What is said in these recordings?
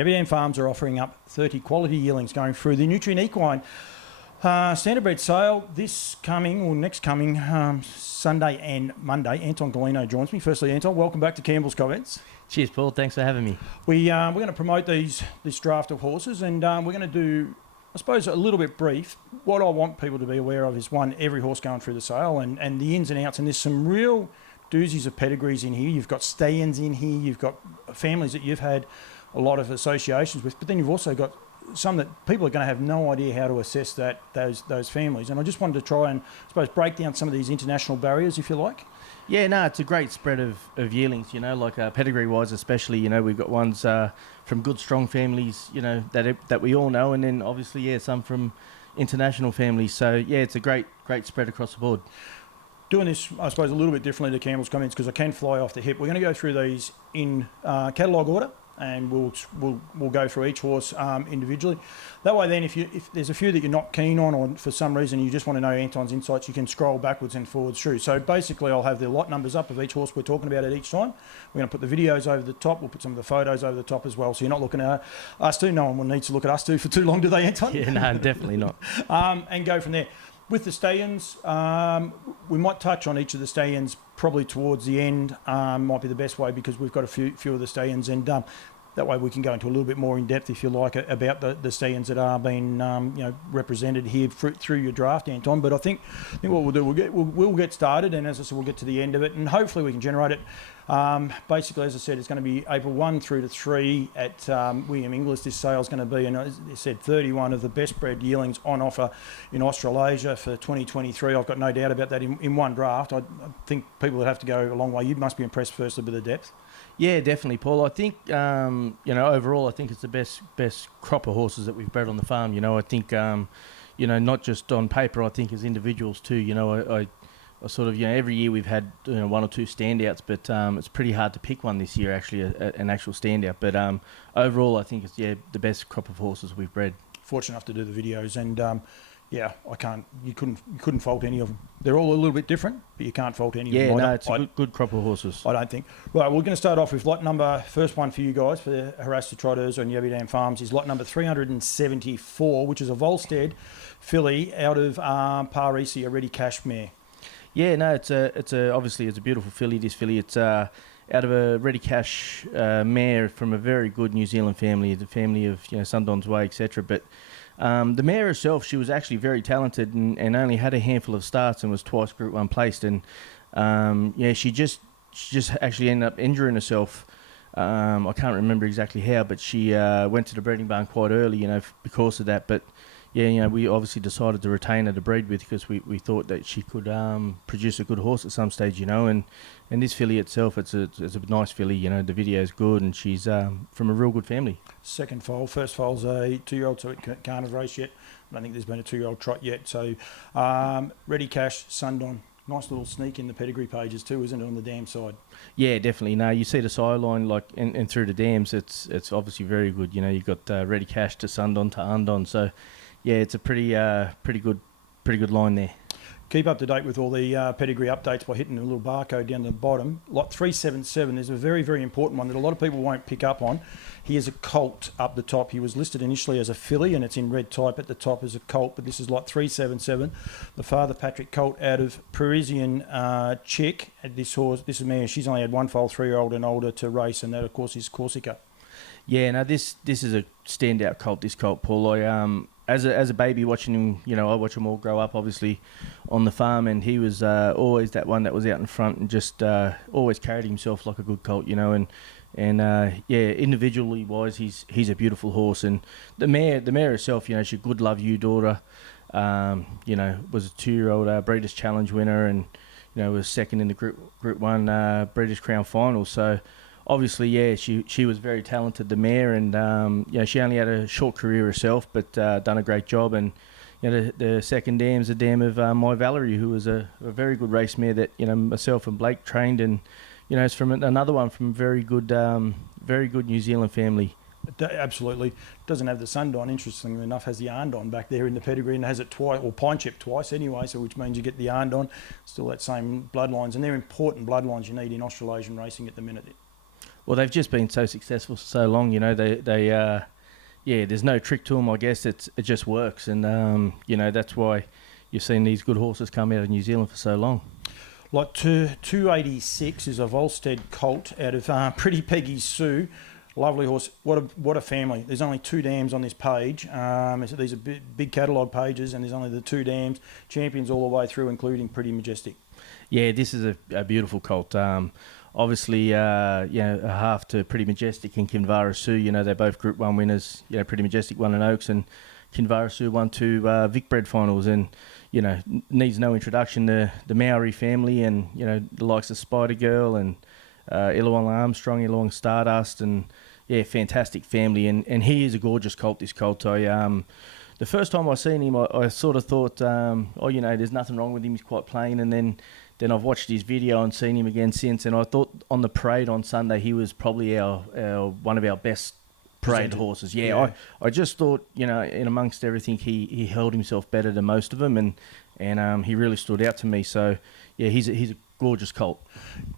Yabby Dam Farms are offering up 30 quality yearlings going through the Nutrien Equine Standardbred sale this coming, or next coming, Sunday and Monday. Anton Golino joins me. Firstly, Anton, welcome back to Campbell's Comments. Cheers, Paul. Thanks for having me. We're going to promote this draft of horses, and we're going to do, I suppose, a little bit brief. What I want people to be aware of is, one, every horse going through the sale and the ins and outs, and there's some real doozies of pedigrees in here. You've got stallions in here, you've got families that you've had a lot of associations with, but then you've also got some that people are going to have no idea how to assess those families. And I just wanted to try and, I suppose, break down some of these international barriers, if you like. Yeah, no, it's a great spread of yearlings, like pedigree-wise especially. We've got ones from good, strong families, that we all know, and then obviously, some from international families. So, it's a great spread across the board. Doing this, I suppose, a little bit differently to Campbell's Comments because I can fly off the hip. We're going to go through these in catalogue order, and we'll go through each horse individually. That way, then, if there's a few that you're not keen on, or for some reason you just want to know Anton's insights, you can scroll backwards and forwards through. So basically, I'll have the lot numbers up of each horse we're talking about at each time. We're going to put the videos over the top. We'll put some of the photos over the top as well. So you're not looking at us two. No one needs to look at us two for too long, do they, Anton? Yeah, no, definitely not. And go from there. With the stallions, we might touch on each of the stallions probably towards the end. Might be the best way because we've got a few of the stallions, and that way we can go into a little bit more in depth, if you like, about the stallions that are being represented here through your draft, Anton. But I think what we'll do, we'll get started, and as I said, we'll get to the end of it, and hopefully we can generate it. Basically, as I said, it's going to be April 1 through to 3 at William Inglis. This sale is going to be, and as I said, 31 of the best bred yearlings on offer in Australasia for 2023. I've got no doubt about that in one draft. I think people would have to go a long way. You must be impressed firstly with the depth. Yeah, definitely, Paul. I think, overall, I think it's the best crop of horses that we've bred on the farm. I think, not just on paper, I think as individuals too. I sort of, every year we've had one or two standouts, but it's pretty hard to pick one this year, actually, an actual standout. But overall, I think it's, the best crop of horses we've bred. Fortunate enough to do the videos, and you couldn't fault any of them. They're all a little bit different, but you can't fault any of them. Yeah, no, it's a good crop of horses. I don't think. Right, we're going to start off with lot number, first one for you guys, for the Harassed Trotters on Yabby Dam Farms, is lot number 374, which is a Volstead filly out of Parisi, a Ready Cash mare. Yeah, no, it's obviously it's a beautiful filly. This filly, it's out of a Ready Cash mare from a very good New Zealand family, the family of Sundon's Way, etc. But the mare herself, she was actually very talented and only had a handful of starts and was twice Group 1 placed. And she just actually ended up injuring herself. I can't remember exactly how, but she went to the breeding barn quite early, because of that. But we obviously decided to retain her to breed with because we thought that she could produce a good horse at some stage, and this filly itself, it's a nice filly, the video is good, and she's from a real good family. Second foal, first foal's a 2-year-old, so it can't have raced yet. I don't think there's been a 2-year-old trot yet. So Ready Cash, Sundon. Nice little sneak in the pedigree pages too, isn't it, on the dam side? Yeah, definitely. No, you see the sideline and through the dams, it's obviously very good. You've got Ready Cash to Sundon to Undon, so yeah, it's a pretty good line there. Keep up to date with all the pedigree updates by hitting the little barcode down the bottom. Lot 377, there's a very, very important one that a lot of people won't pick up on. He is a colt up the top. He was listed initially as a filly, and it's in red type at the top as a colt, but this is lot 377. The Father Patrick colt out of Parisian Chick. This horse, this is mare, she's only had one foal, 3-year-old and older to race, and that, of course, is Corsica. Yeah, no, this is a standout colt, this colt, Paul. As a baby watching him, I watch him all grow up, obviously, on the farm, and he was always that one that was out in front and just always carried himself like a good colt, and individually wise, he's a beautiful horse, and the mare herself, she's a good love you daughter, was a 2-year-old Breeders' Challenge winner, and was second in the Group 1 Breeders' Crown final, so. Obviously, she was very talented, the mare, and she only had a short career herself, but done a great job. And the second dam's a dam of My Valerie, who was a very good race mare that myself and Blake trained, and it's from another one from very good New Zealand family. Absolutely, doesn't have the Sundon. Interestingly enough, has the Arndon back there in the pedigree, and has it twice, or Pinechip twice anyway. So which means you get the Arndon, still that same bloodlines, and they're important bloodlines you need in Australasian racing at the minute. Well, they've just been so successful for so long. Yeah, there's no trick to them. I guess it just works, and that's why you've seen these good horses come out of New Zealand for so long. Like 286 is a Volstead colt out of Pretty Peggy Sue. Lovely horse. What a family. There's only 2 dams on this page. These are big catalogue pages, and there's only the 2 dams. Champions all the way through, including Pretty Majestic. Yeah, this is a beautiful colt. Obviously, a half to Pretty Majestic and Kinvara Sue. They're both Group 1 winners. Pretty Majestic won in Oaks, and Kinvara Sue won 2 Vic Bred finals. And, needs no introduction to the Maori family and, the likes of Spider Girl and Illawong Armstrong, Illawong Stardust, and, fantastic family. And he is a gorgeous colt, this colt. The first time I seen him, I sort of thought, there's nothing wrong with him. He's quite plain. And then I've watched his video and seen him again since. And I thought on the parade on Sunday, he was probably one of our best parade horses. Yeah. I just thought, in amongst everything, he held himself better than most of them. And he really stood out to me. So, he's a gorgeous colt.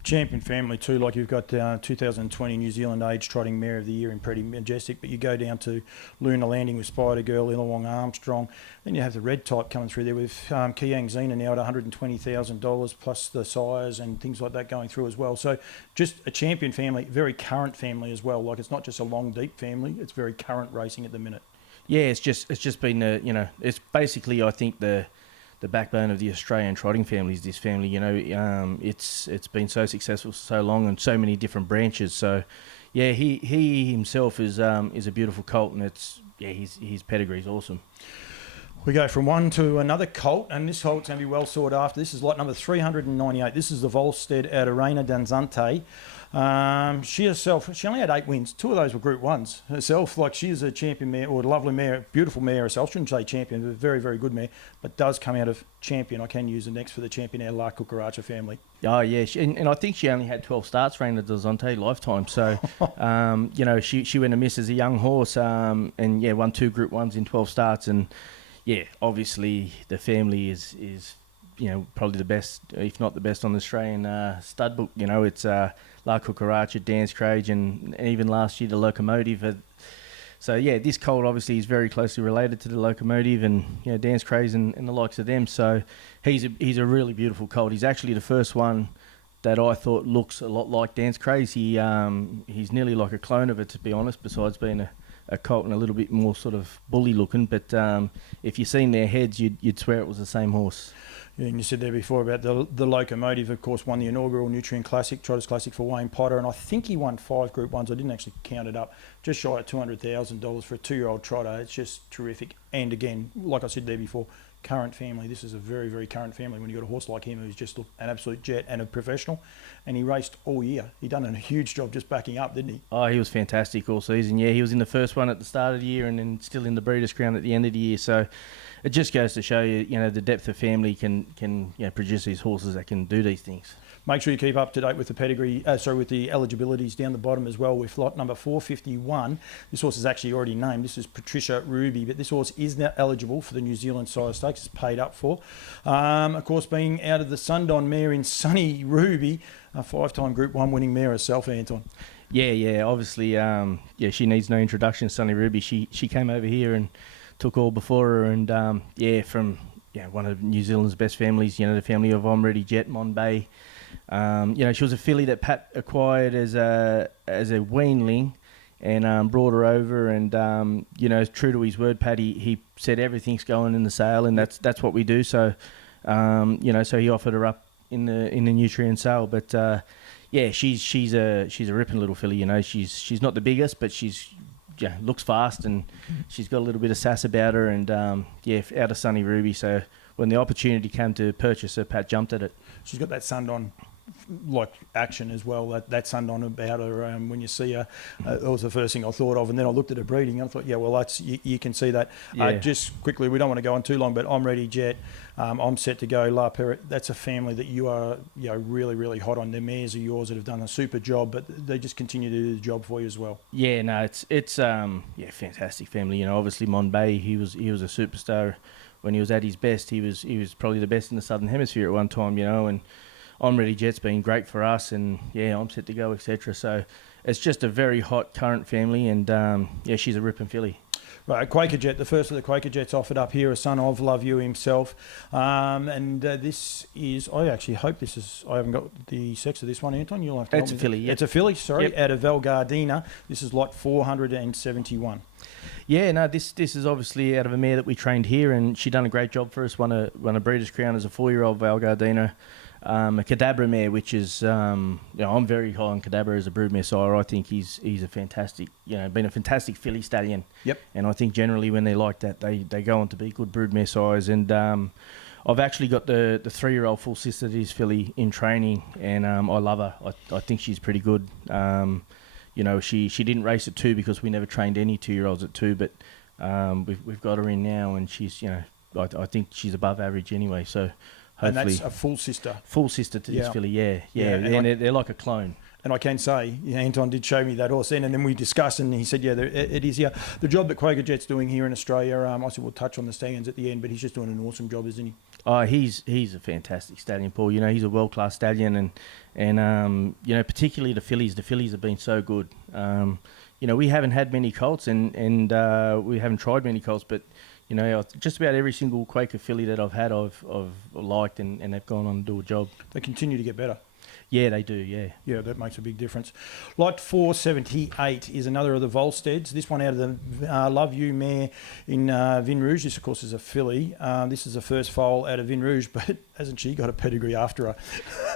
Champion family too, like you've got 2020 New Zealand Age Trotting Mare of the Year in Pretty Majestic, but you go down to Lunar Landing with Spider Girl, Illawong Armstrong, then you have the red type coming through there with Kiang Zena now at $120,000 plus the sires and things like that going through as well. So just a champion family, very current family as well. Like it's not just a long deep family, it's very current racing at the minute. Yeah, it's just been it's basically I think the backbone of the Australian trotting family is this family. It's been so successful for so long and so many different branches. So, he himself is a beautiful colt, and his pedigree is awesome. We go from one to another colt, and this colt's going to be well sought after. This is lot number 398. This is the Volstead out of Reina Danzante. She herself, she only had 8 wins. 2 of those were Group 1s herself. Like, she is a champion mare, or a lovely mare, beautiful mare herself. Shouldn't say champion, but a very, very good mare, but does come out of champion. I can use the next for the champion, our La Cucaracha family. Oh, yeah. And I think she only had 12 starts, Reina Danzante, lifetime. So, she went amiss as a young horse, and won 2 Group 1s in 12 starts. And, obviously the family is probably the best, if not the best, on the Australian stud book. It's La Cucaracha, Dance Craig, and even last year the Locomotive. So this colt obviously is very closely related to the Locomotive and Dance Craig and the likes of them. So he's a really beautiful colt. He's actually the first one that I thought looks a lot like Dance Craig. He's nearly like a clone of it, to be honest, besides being a colt and a little bit more sort of bully looking. But if you've seen their heads, you'd swear it was the same horse. Yeah, and you said there before about the Locomotive, of course, won the inaugural Nutrien Classic, Trotters Classic for Wayne Potter, and I think he won 5 Group 1s. I didn't actually count it up. Just shy of $200,000 for a 2-year-old trotter. It's just terrific. And again, like I said there before, current family. This is a very, very current family when you've got a horse like him who's just an absolute jet and a professional. And he raced all year. He done a huge job just backing up, didn't he? Oh, he was fantastic all season. Yeah, he was in the first one at the start of the year and then still in the Breeders' Crown at the end of the year. So it just goes to show you, the depth of family can produce these horses that can do these things. Make sure you keep up to date with the pedigree, with the eligibilities down the bottom as well with lot number 451. This horse is actually already named. This is Patricia Ruby, but this horse is now eligible for the New Zealand Sire Stakes. It's paid up for. Of course, being out of the Sundon mare in Sunny Ruby, a 5-time Group 1 winning mare herself, Anton. Yeah, obviously, she needs no introduction, Sunny Ruby. She came over here and took all before her, and from one of New Zealand's best families, the family of Omready Jet, Mon Bay. She was a filly that Pat acquired as a weanling and brought her over, and true to his word, Pat, he said everything's going in the sale, and that's what we do. So so he offered her up in the Nutrien sale, but she's a ripping little filly. She's not the biggest, but she's looks fast, and she's got a little bit of sass about her, and out of Sunny Ruby. So when the opportunity came to purchase her, Pat jumped at it. She's got that Sundon like action as well. That Sundon about her. When you see her, that was the first thing I thought of, and then I looked at her breeding and I thought, that's you can see that. Just quickly, we don't want to go on too long, but I'm Ready Jet. I'm set to go. La Perrette. That's a family that you are really, really hot on. Their mares are yours that have done a super job, but they just continue to do the job for you as well. Yeah, no, it's fantastic family. Obviously Mon Bay, he was a superstar when he was at his best. He was probably the best in the Southern Hemisphere at one time. And I'm Ready Jet's been great for us, and I'm set to go, etc. So it's just a very hot current family, and yeah, she's a ripping filly. Right, Quaker Jet, the first of the Quaker Jets offered up here, a son of Love You himself. This is, I actually hope this is, I haven't got the sex of this one, Anton. You'll have to help It's me. a filly, yep. It's a filly, sorry, Yep. out of Val Gardena. This is lot 471. Yeah, no, this is obviously out of a mare that we trained here, and she done a great job for us. Won a Breeders' Crown as a 4-year-old Val Gardena. A Cadabra mare, which is, I'm very high on Cadabra as a broodmare sire. I think he's a fantastic, been a fantastic filly stallion. Yep. And I think generally when they like that, they go on to be good broodmare sires. And I've actually got the 3-year-old full sister to this filly in training, and I love her. I think she's pretty good. She didn't race at 2 because we never trained any 2-year-olds at 2, but we've got her in now, and she's, I think she's above average anyway. So. And Hopefully. that's a full sister. Full sister to this filly, yeah. And they're like a clone. And I can say, Anton did show me that horse then, and then we discussed, and he said, it is. Yeah, the job that Quaker Jet's doing here in Australia, I said we'll touch on the stallions at the end, but he's just doing an awesome job, isn't he? Oh, he's a fantastic stallion, Paul. He's a world-class stallion, and particularly the fillies. The fillies have been so good. We haven't had many colts, and we haven't tried many colts, but just about every single Quaker filly that I've had, I've liked, and they've gone on to do a job. They continue to get better. Yeah, they do, yeah. Yeah, that makes a big difference. Lot 478 is another of the Volsteads. This one out of the Love You mare in Vin Rouge. This, of course, is a filly. This is the first foal out of Vin Rouge, but hasn't she got a pedigree after her?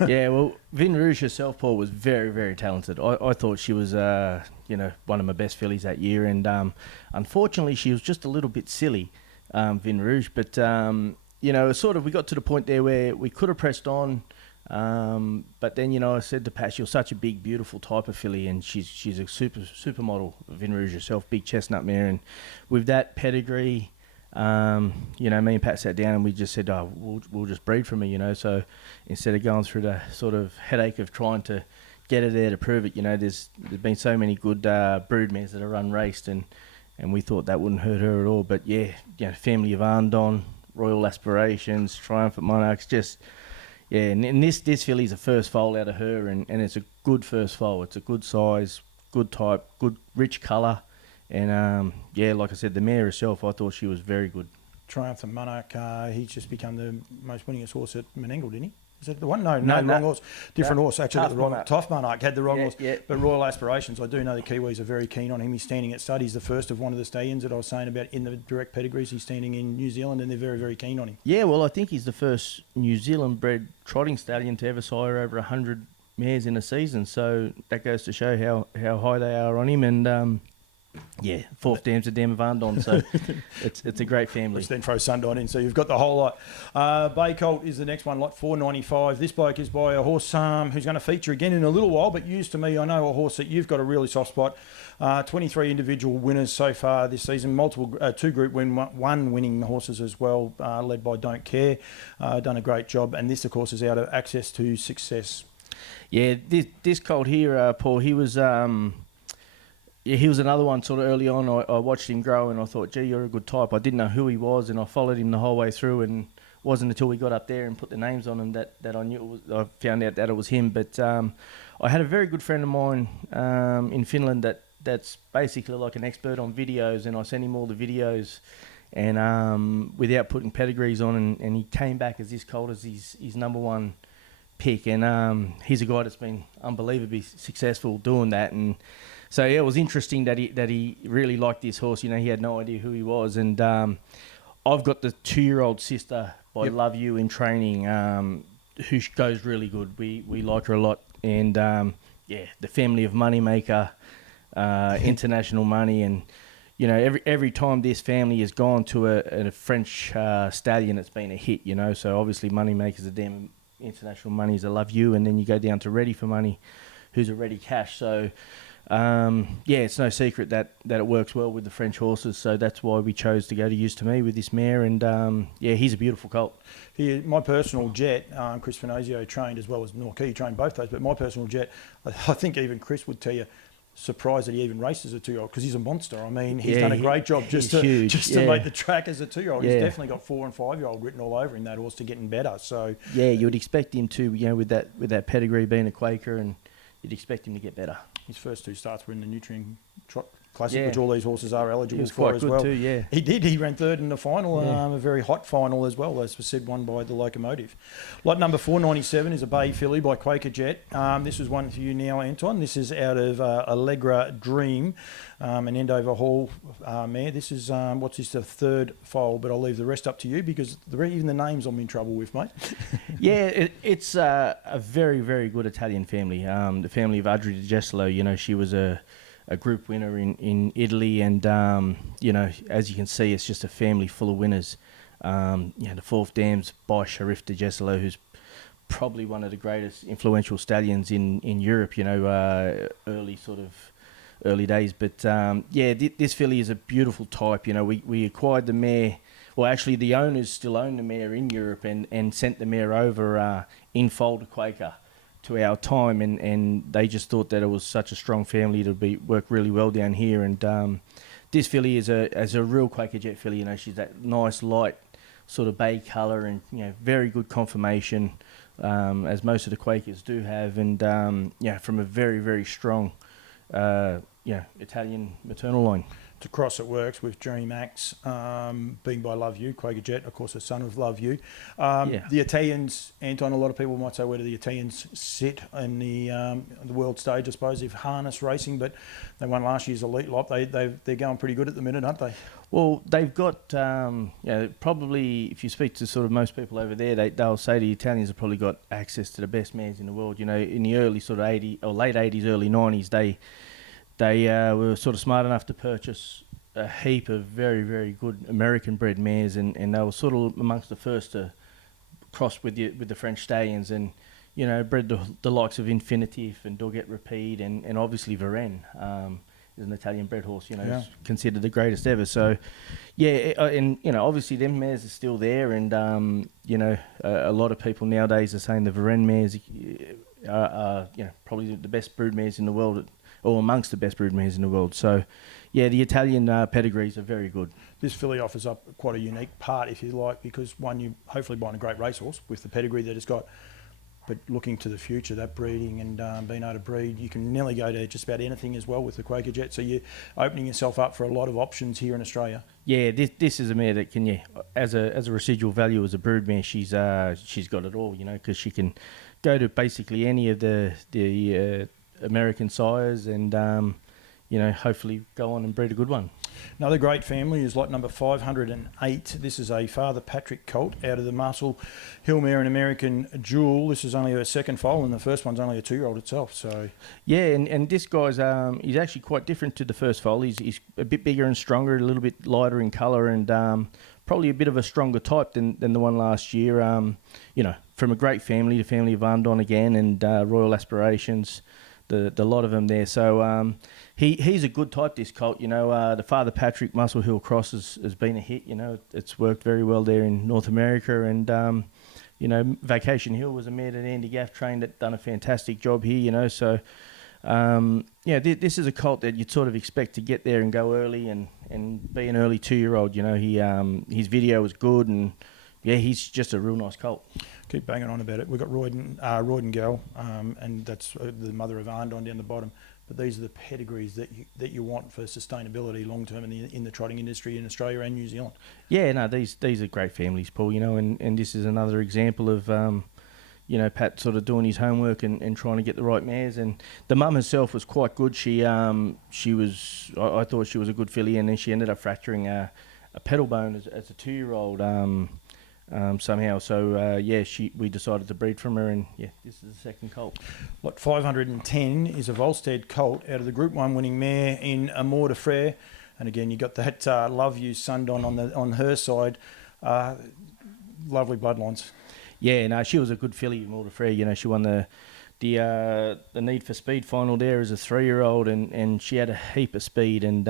Yeah, well, Vin Rouge herself, Paul, was very, very talented. I thought she was, one of my best fillies that year, and unfortunately, she was just a little bit silly, Vin Rouge. But, we got to the point there where we could have pressed on, but then, I said to Pat, she was such a big, beautiful type of filly, and she's a supermodel, Vin Rouge herself, big chestnut mare, and with that pedigree, me and Pat sat down and we just said, we'll just breed from her, so instead of going through the sort of headache of trying to get her there to prove it, there's been so many good brood mares that are unraced, and we thought that wouldn't hurt her at all. But family of Arndon, Royal Aspirations, Triumphant Monarchs, just and this filly's a first foal out of her, and it's a good first foal. It's a good size, good type, good rich colour, and like I said, the mare herself, I thought she was very good. Triumphant Monarch, he's just become the most winningest horse at Menangle, didn't he? Is that the one? No, wrong horse. Different horse. Actually, got the wrong. Tough Monarch had the wrong horse. Yeah. But Royal Aspirations, I do know the Kiwis are very keen on him. He's standing at stud. He's the first of one of the stallions that I was saying about in the direct pedigrees. He's standing in New Zealand, and they're very, very keen on him. Yeah, well, I think he's the first New Zealand-bred trotting stallion to ever sire over 100 mares in a season. So that goes to show how high they are on him, and fourth dam's a dam of Arndon, so it's a great family. Which then throw Sundown in, so you've got the whole lot. Bay Colt is the next one, lot 495. This bloke is by a horse who's going to feature again in a little while, but used to me, I know a horse that you've got a really soft spot. 23 individual winners so far this season, multiple 2 Group 1 winning horses as well, led by Don't Care. Done a great job, and this, of course, is out of Access to Success. Yeah, this colt here, Paul, he was... he was another one sort of early on. I watched him grow and I thought, gee, you're a good type. I didn't know who he was, and I followed him the whole way through, and it wasn't until we got up there and put the names on him that I knew I found out that it was him. But I had a very good friend of mine in Finland that's basically like an expert on videos, and I sent him all the videos and without putting pedigrees on, and he came back as this colt as his number one pick, and he's a guy that's been unbelievably successful doing that. And so it was interesting that he really liked this horse. He had no idea who he was, and I've got the 2-year-old sister by Love You in training, who goes really good. We like her a lot, and the family of Moneymaker, International Money, and every time this family has gone to a French stallion, it's been a hit. So obviously Moneymaker's a damn, International Money's a Love You, and then you go down to Ready for Money, who's a Ready Cash. So. It's no secret that it works well with the French horses, so that's why we chose to go to Use to Me with this mare, and he's a beautiful colt. My personal jet, Chris Finazio trained, as well as Norquay trained both those, but my personal jet, I think even Chris would tell you, surprised that he even raced as a 2-year-old, because he's a monster. I mean, he's done a great job just to make the track as a 2-year-old. He's definitely got 4- and 5-year-old written all over him, that horse, to getting better. So you would expect him to, with that pedigree, being a Quaker, and you'd expect him to get better. His first 2 starts were in the Nutrien Trot Classic, Yeah. which all these horses are He eligible was for quite as good well. too, yeah. He did. He ran 3rd in the final, Yeah. a very hot final as well, as was said, won by the Locomotive. Lot number 497 is a Bay Filly by Quaker Jet. This is one for you now, Anton. This is out of Allegra Dream, an Endover Hall mare. This is, what's this, the 3rd foal, but I'll leave the rest up to you because even the names I'm in trouble with, mate. Yeah, it's a very, very good Italian family. The family of Adri Di Gessolo, you know, she was a group winner in Italy, and you know, as you can see, it's just a family full of winners. You know, the 4th dam's by Sharif Di Gessolo, who's probably one of the greatest influential stallions in Europe. You know, early days. But yeah, this filly is a beautiful type. You know, we acquired the mare. Well, actually, the owners still own the mare in Europe, and sent the mare over in foal to Quaker to our time, and they just thought that it was such a strong family to work really well down here. And this filly is a real Quaker Jet filly. You know, she's that nice light sort of bay colour, and you know, very good conformation, as most of the Quakers do have, and yeah, from a very, very strong Italian maternal line. To cross, it works with Dream Max, being by Love You, Quaker Jet, of course, the son of Love You. The Italians, Anton, a lot of people might say, where do the Italians sit in the world stage? I suppose if harness racing, but they won last year's elite lot. They're going pretty good at the minute, aren't they? Well, they've got, probably, if you speak to sort of most people over there, they'll say the Italians have probably got access to the best mares in the world. You know, in the early sort of late 80s, early 90s, they were sort of smart enough to purchase a heap of very, very good American-bred mares, and they were sort of amongst the first to cross with the French stallions, and you know, bred the likes of Infinitive and Doggett Rapide, and obviously Varenne is an Italian-bred horse. You know, Yeah. is considered the greatest ever. So, yeah, and you know, obviously them mares are still there, and you know, a lot of people nowadays are saying the Varenne mares are you know, probably the best brood mares in the world, or amongst the best brood mares in the world. So, yeah, the Italian pedigrees are very good. This filly offers up quite a unique part, if you like, because one, you hopefully buying a great racehorse with the pedigree that it's got, but looking to the future, that breeding and being able to breed, you can nearly go to just about anything as well with the Quaker Jet. So you're opening yourself up for a lot of options here in Australia. Yeah, this is a mare that can, yeah, as a residual value as a brood mare, she's got it all, you know, because she can go to basically any of the American sires, and you know, hopefully go on and breed a good one. Another great family is lot number 508. This is a Father Patrick colt out of the Muscle Hill Mare and American Jewel. This is only her 2nd foal, and the first one's only a 2-year-old itself. So yeah, and this guy's he's actually quite different to the first foal. He's a bit bigger and stronger, a little bit lighter in colour, and probably a bit of a stronger type than the one last year. You know, from a great family, the family of Anton again, and Royal Aspirations. The lot of them there. So he's a good type, this colt. You know, the Father Patrick Muscle Hill Cross has been a hit. You know, it's worked very well there in North America. And, you know, Vacation Hill was a mare that Andy Gaff trained that done a fantastic job here, you know. So, yeah, this is a colt that you'd sort of expect to get there and go early and be an early 2-year-old. You know, his video was good, and, yeah, he's just a real nice colt. Keep banging on about it. We've got Royden Girl, and that's the mother of Arndon down the bottom. But these are the pedigrees that you want for sustainability long term in the trotting industry in Australia and New Zealand. Yeah, no, these are great families, Paul. You know, and this is another example of you know, Pat sort of doing his homework and trying to get the right mares. And the mum herself was quite good. She was, I thought she was a good filly, and then she ended up fracturing a pedal bone as a 2-year-old. Somehow, so yeah, we decided to breed from her, and yeah, this is the 2nd colt. Lot 510 is a Volstead colt out of the Group 1 winning mare in Amour de Frere, and again you got that Love You Sundon on her side. Lovely bloodlines. Yeah, no, she was a good filly, Amour de Frere. You know, she won the Need for Speed final there as a 3-year-old, and she had a heap of speed, and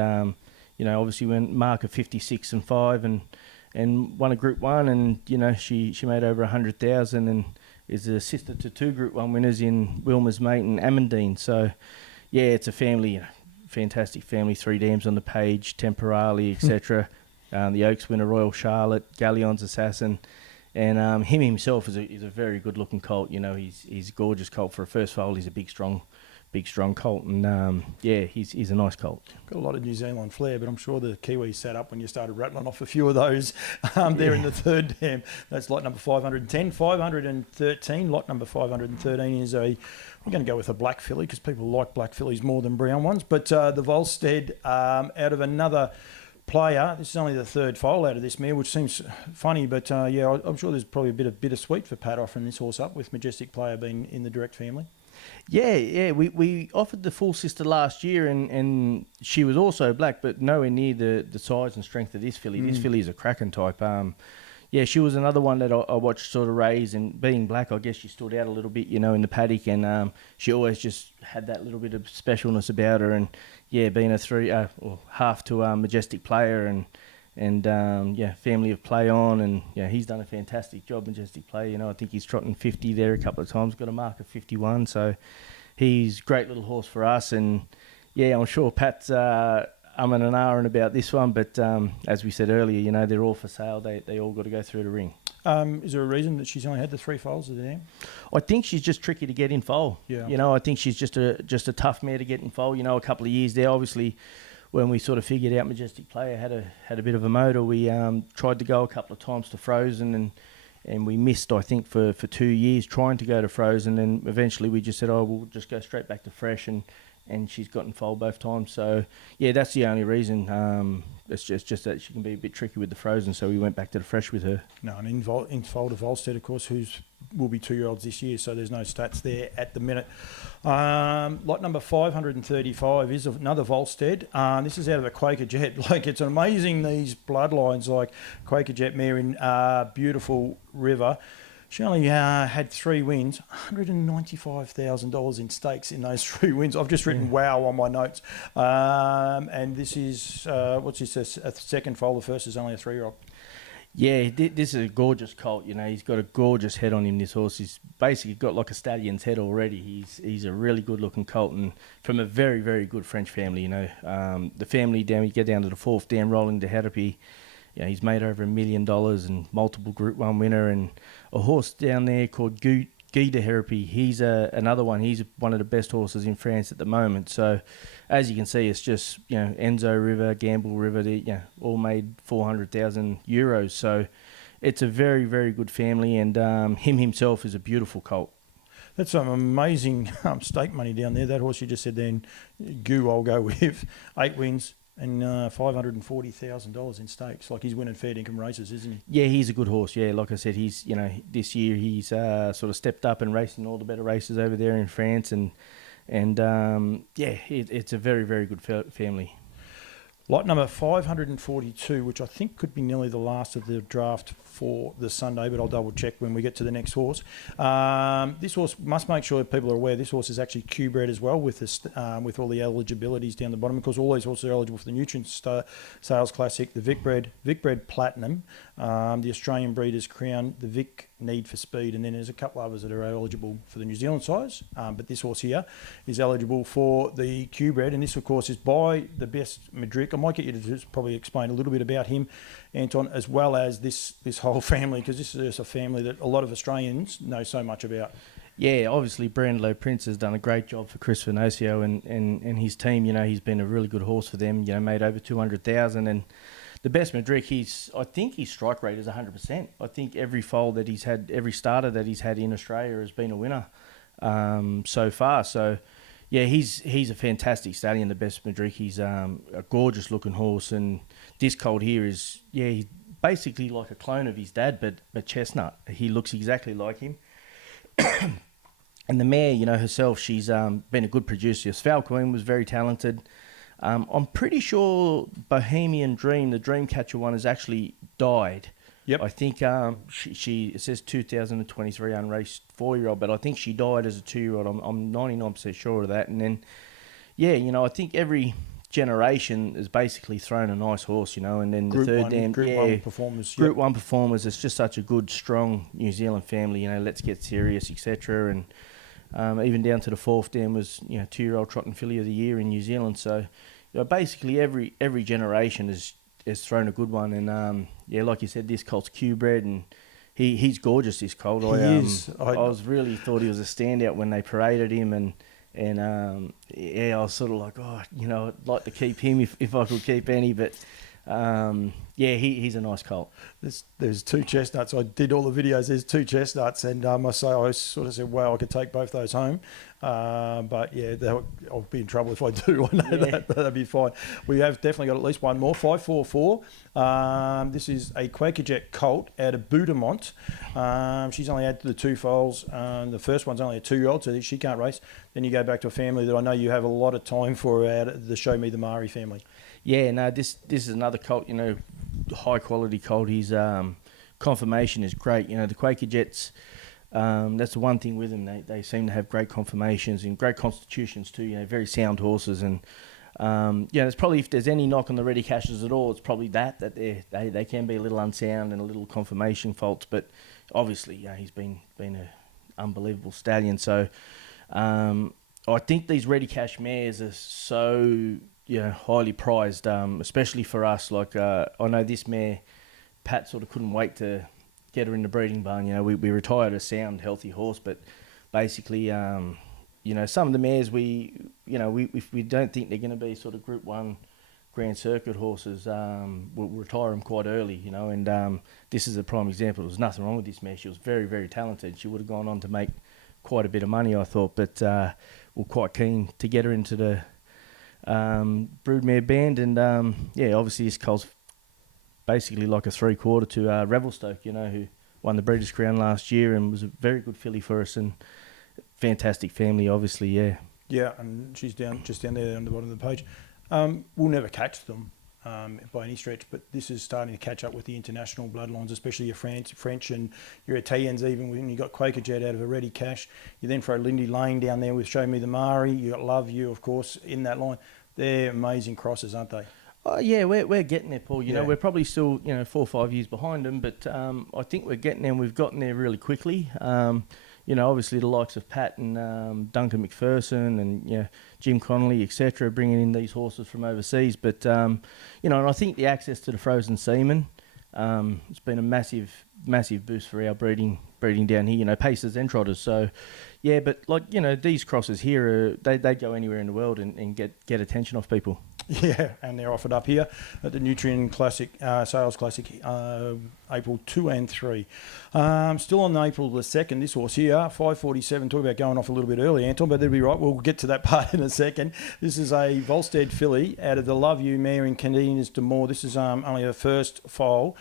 you know, obviously went mark of 56 and 5, and won a Group 1, and you know, she made over 100,000, and is a sister to 2 Group 1 winners in Wilmer's Mate and Amandine. So yeah, it's a family, you know, fantastic family. 3 dams on the page, Temporale, etc. The Oaks winner, Royal Charlotte, Galleon's Assassin, and him himself is a very good looking colt. You know, he's a gorgeous colt for a first foal. He's a big strong big strong colt, and he's a nice colt. Got a lot of New Zealand flair, but I'm sure the Kiwis sat up when you started rattling off a few of those there in the third dam. That's lot number 510. 513, lot number 513 is we're going to go with a black filly because people like black fillies more than brown ones. But the Volstead, out of another player, this is only the third foal out of this mare, which seems funny, but I'm sure there's probably a bit of bittersweet for Pat offering this horse up with Majestic Player being in the direct family. Yeah. We offered the full sister last year, and she was also black, but nowhere near the size and strength of this filly. This filly is a Kraken type. She was another one that I watched sort of raise, and being black, I guess she stood out a little bit, in the paddock, and she always just had that little bit of specialness about her, and being a half to Majestic Player, and family of Play On, and he's done a fantastic job, Majestic Player. I think he's trotting 50 there a couple of times, got a mark of 51, so he's a great little horse for us, and I'm sure Pat's and ahhing about this one, but as we said earlier, they're all for sale. They all got to go through the ring. Is there a reason that she's only had the 3 foals of the dam? I think she's just tricky to get in foal. Yeah. I think she's just a tough mare to get in foal. A couple of years there, obviously, when we sort of figured out Majestic Player had a bit of a motor, we tried to go a couple of times to Frozen, and we missed, I think, for 2 years trying to go to Frozen, and eventually we just said, we'll just go straight back to Fresh, and she's gotten foal both times. So, that's the only reason. It's just that she can be a bit tricky with the Frozen, so we went back to the Fresh with her. No, and in foal to Volstead, of course, will be 2-year-olds this year, so there's no stats there at the minute. Lot number 535 is another Volstead. This is out of a Quaker Jet. It's amazing, these bloodlines, like Quaker Jet mare in Beautiful River. She only had 3 wins, $195,000 in stakes in those 3 wins. I've just written wow on my notes. And this is, a second foal. The first is only a 3-year-old. Yeah, this is a gorgeous colt. He's got a gorgeous head on him, this horse. He's basically got like a stallion's head already. He's a really good-looking colt, and from a very, very good French family, The family down, you get down to the 4th dam, Rolling de Herapy. He's made over $1 million and multiple Group 1 winner, and a horse down there called Guy de Herapy. He's another one. He's one of the best horses in France at the moment. So, as you can see, it's just Enzo River, Gamble River. They all made 400,000 euros. So, it's a very, very good family, and him himself is a beautiful colt. That's some amazing stake money down there. That horse you just said then, Goo, I'll go with 8 wins. And $540,000 in stakes. He's winning fair income races, isn't he? Yeah, he's a good horse. Yeah, like I said, he's this year he's sort of stepped up and racing all the better races over there in France, and it's a very, very good family. Lot number 542, which I think could be nearly the last of the draft for the Sunday, but I'll double check when we get to the next horse. This horse, must make sure people are aware, this horse is actually Q-bred as well with all the eligibilities down the bottom. Of course, all these horses are eligible for the Nutrien Sales Classic, the Vicbred Platinum, the Australian Breeders' Crown, the Vic Need for Speed, and then there's a couple others that are eligible for the New Zealand size. But this horse here is eligible for the Q-bred, and this, of course, is by the best Madrick. I might get you to just probably explain a little bit about him, Anton, as well as this whole family, because this is just a family that a lot of Australians know so much about. Yeah, obviously Brandlo Prince has done a great job for Chris Vinocio and his team. He's been a really good horse for them. Made over 200,000, and the best Madrick, I think his strike rate is 100%. I think every foal that he's had, every starter that he's had in Australia has been a winner so far. So, yeah, he's a fantastic stallion, the best Madrick. He's a gorgeous looking horse, and this colt here is, he's basically like a clone of his dad, but chestnut. He looks exactly like him. And the mare, herself, she's been a good producer. Falcon was very talented. I'm pretty sure Bohemian Dream, the Dreamcatcher one, has actually died. Yep. I think she it says 2023 unraced 4-year-old, but I think she died as a 2-year-old. I'm 99% sure of that. And then, I think every generation has basically thrown a nice horse, and then the Group 1 performers. Group 1 performers. It's just such a good, strong New Zealand family. Let's Get Serious, etc. And even down to the 4th dam was 2-year-old trotting filly of the year in New Zealand. So basically every generation has thrown a good one. And like you said, this colt's Q-bred, and he's gorgeous. This colt, I was really thought he was a standout when they paraded him, and And yeah, I was sort of like, oh, you know, I'd like to keep him if I could keep any, but yeah, he's a nice colt. There's 2 chestnuts. I did all the videos. There's 2 chestnuts, and I sort of said, wow, I could take both those home. But yeah, I'll be in trouble if I do. I know that, but that'd be fine. We have definitely got at least one more. 544. This is a Quakerjet colt out of Boudamont. She's only had the 2 foals. The first one's only a 2-year-old, so she can't race. Then you go back to a family that I know you have a lot of time for, out of the Show Me the Mari family. Yeah, no, this is another colt, you know, high quality colt. His conformation is great. You know, the Quaker Jets, that's the one thing with them. They seem to have great conformations and great constitutions too, you know, very sound horses. And, yeah, there's probably, if there's any knock on the Ready Cashes at all, it's probably that they can be a little unsound and a little conformation faults. But obviously, you know, he's been an unbelievable stallion. So I think these Ready Cash mares are so... yeah, highly prized, especially for us. Like, I know this mare, Pat sort of couldn't wait to get her in the breeding barn. You know, we retired a sound, healthy horse, but basically, you know, some of the mares if we don't think they're going to be sort of Group 1 Grand Circuit horses, we'll retire them quite early, you know, and this is a prime example. There was nothing wrong with this mare. She was very, very talented. She would have gone on to make quite a bit of money, I thought, but we're quite keen to get her into the broodmare band, and yeah, obviously this colt's basically like a 3/4 to Revelstoke, you know, who won the Breeders' Crown last year and was a very good filly for us, and fantastic family, obviously. Yeah, and she's just down there on the bottom of the page. We'll never catch them by any stretch, but this is starting to catch up with the international bloodlines, especially your French and your Italians. Even when you got Quakerjet out of a Ready Cash, you then throw Lindy Lane down there with Show Me the Mari. You got Love You, of course, in that line. They're amazing crosses, aren't they? Yeah, we're getting there, Paul. You know, we're probably still 4 or 5 years behind them, but I think we're getting there. And we've gotten there really quickly. You know, obviously the likes of Pat and Duncan McPherson and Jim Connolly, etc., bringing in these horses from overseas. But you know, and I think the access to the frozen semen, it's been a massive boost for our breeding down here. You know, pacers and trotters. So yeah, but like, you know, these crosses here, they go anywhere in the world and get attention off people. Yeah, and they're offered up here at the Nutrien Classic Sales Classic, April 2 and 3. Still on April the 2nd, this horse here, 547. Talk about going off a little bit early, Anton, but they'll be right. We'll get to that part in a second. This is a Volstead filly out of the Love You mare in Caninas de Moore. This is only her first foal.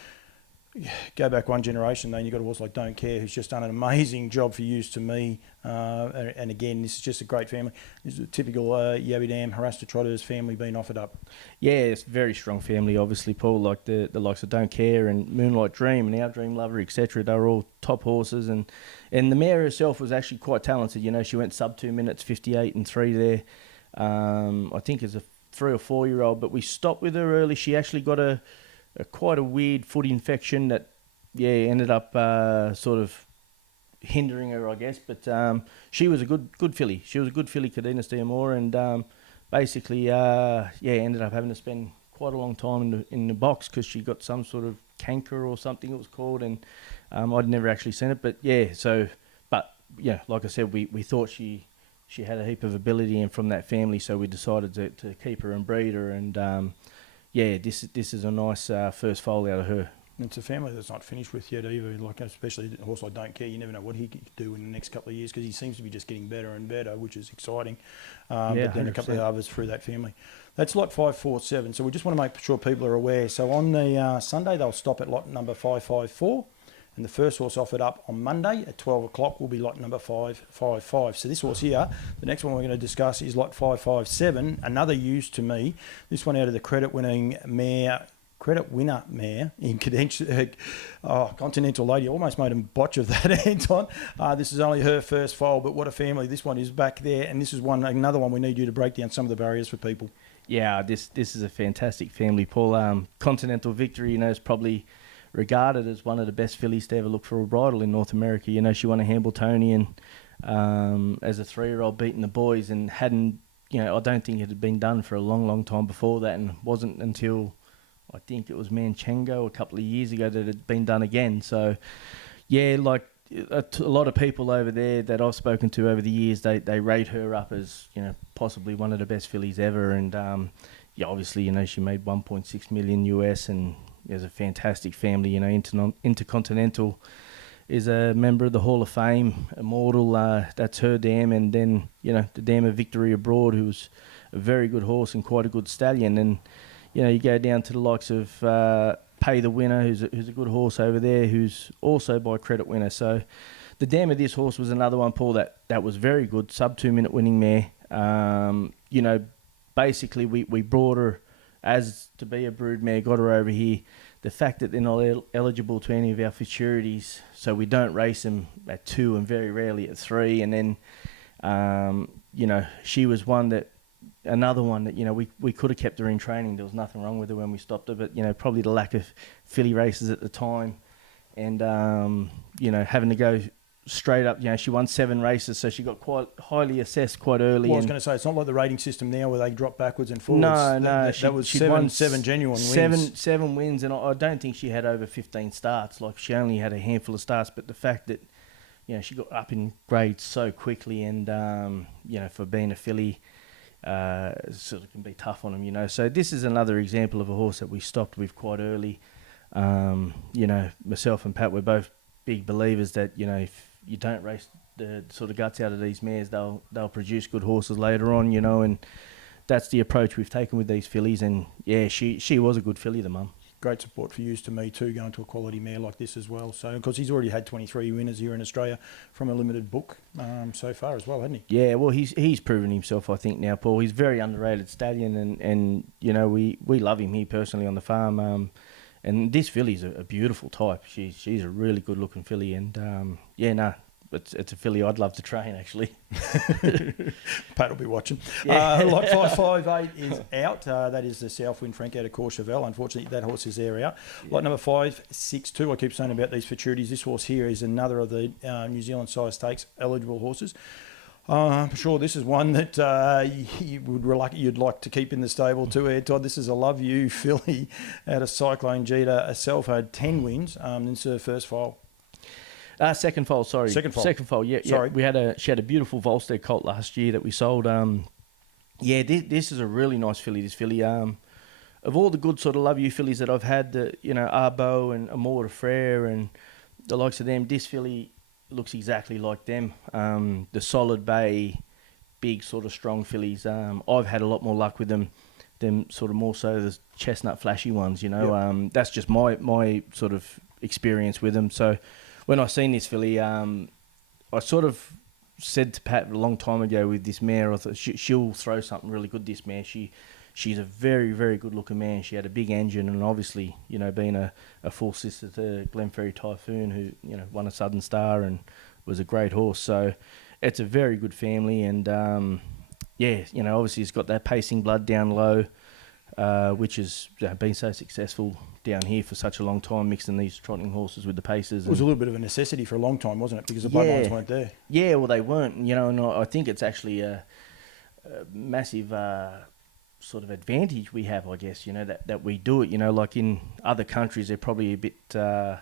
Go back one generation, then you've got a horse like Don't Care, who's just done an amazing job for years to me. And again, this is just a great family. This is a typical Yabby Dam Harasta Trotters family being offered up. Yeah, it's a very strong family, obviously, Paul, like the likes of Don't Care and Moonlight Dream and Our Dream Lover, etc. They're all top horses. And the mare herself was actually quite talented. You know, she went sub 2 minutes, 58 and 3 there. I think as a 3 or 4 year old, but we stopped with her early. She actually got quite a weird foot infection that, ended up sort of hindering her, I guess. But she was a good filly. She was a good filly, Caninas de Moore, and basically, ended up having to spend quite a long time in the box because she got some sort of canker or something it was called, and I'd never actually seen it. But like I said, we thought she had a heap of ability and from that family, so we decided to keep her and breed her, and this is a nice first foal out of her. It's a family that's not finished with yet either, like especially a horse like Don't Care. You never know what he could do in the next couple of years because he seems to be just getting better and better, which is exciting. But then 100%. A couple of others through that family. That's lot 547. So we just want to make sure people are aware. So on the Sunday, they'll stop at lot number 554. And the first horse offered up on Monday at 12 o'clock will be lot number 555. So this horse here, the next one we're going to discuss is lot 557, another use to me. This one out of the credit winner mare in Continental Lady. I almost made a botch of that, Anton. This is only her first foal, but what a family. This one is back there, and this is another one we need you to break down some of the barriers for people. Yeah, this is a fantastic family, Paul. Continental Victory, is probably regarded as one of the best fillies to ever look for a bridle in North America. She won a Hambletonian as a 3-year-old, beating the boys, and hadn't, I don't think it had been done for a long, long time before that, and wasn't until I think it was Manchengo a couple of years ago that it had been done again. So, a lot of people over there that I've spoken to over the years, they rate her up as, you know, possibly one of the best fillies ever. And yeah, obviously, you know, she made 1.6 million US, and there's a fantastic family. You know, Intercontinental is a member of the Hall of Fame. Immortal, that's her dam, and then, you know, the dam of Victory Abroad, who's a very good horse and quite a good stallion. And you know, you go down to the likes of Pay the Winner, who's a good horse over there, who's also by Credit Winner. So the dam of this horse was another one, Paul, that was very good, sub 2 minute winning mare. You know, basically we brought her as to be a brood mare, got her over here. The fact that they're not eligible to any of our futurities, so we don't race them at 2 and very rarely at 3. And then, you know, she was another one that, you know, we could have kept her in training. There was nothing wrong with her when we stopped her, but, you know, probably the lack of filly races at the time, and, you know, having to go straight up, you know, she won 7 races, so she got quite highly assessed quite early. Well, I was going to say, it's not like the rating system now where they drop backwards and forwards. No, that was seven genuine wins. Seven wins, and I don't think she had over 15 starts. Like, she only had a handful of starts, but the fact that, you know, she got up in grades so quickly, and, you know, for being a filly, sort of can be tough on them, you know. So this is another example of a horse that we stopped with quite early. You know, myself and Pat, we're both big believers that, you know, if you don't race the sort of guts out of these mares, they'll produce good horses later on, you know, and that's the approach we've taken with these fillies. And yeah, she was a good filly, the mum. Great support for you to me too, going to a quality mare like this as well. So, because he's already had 23 winners here in Australia from a limited book so far as well, hasn't he? Yeah, well, he's proven himself, I think, now, Paul. He's a very underrated stallion, and you know, we love him here personally on the farm. And this filly's a beautiful type. She's a really good looking filly, and yeah, no. It's a filly I'd love to train, actually. Pat will be watching. Yeah. Lot 558 is out. That is the Southwind Frank out of Courchevel. Unfortunately, that horse is there out. Yeah. Lot number 562, I keep saying about these futurities. This horse here is another of the New Zealand size stakes eligible horses. I'm sure this is one that you'd like to keep in the stable too, Todd. This is a Love You filly out of Cyclone Jeter. Herself had 10 wins. This is her first foal. Second foal, sorry. Second foal, yeah. Sorry. She had a beautiful Volstead colt last year that we sold. Yeah, this is a really nice filly, this filly. Of all the good sort of Love You fillies that I've had, you know, Arbo and Amour de Frere and the likes of them, this filly looks exactly like them. The solid bay, big sort of strong fillies. I've had a lot more luck with them sort of more so the chestnut flashy ones, you know. Yep. That's just my sort of experience with them. So when I seen this filly, I sort of said to Pat a long time ago with this mare, I thought she'll throw something really good, this mare. She's a very, very good looking mare. She had a big engine, and obviously, you know, being a full sister to Glenferrie Typhoon, who, you know, won a Southern Star and was a great horse. So it's a very good family, and yeah, you know, obviously it's got that pacing blood down low, which has been so successful down here for such a long time, mixing these trotting horses with the paces. It was a little bit of a necessity for a long time, wasn't it? Because the bloodlines weren't there. Yeah, well, they weren't, you know, and I think it's actually a massive sort of advantage we have, I guess, you know, that we do it, you know, like in other countries, they're probably a bit, I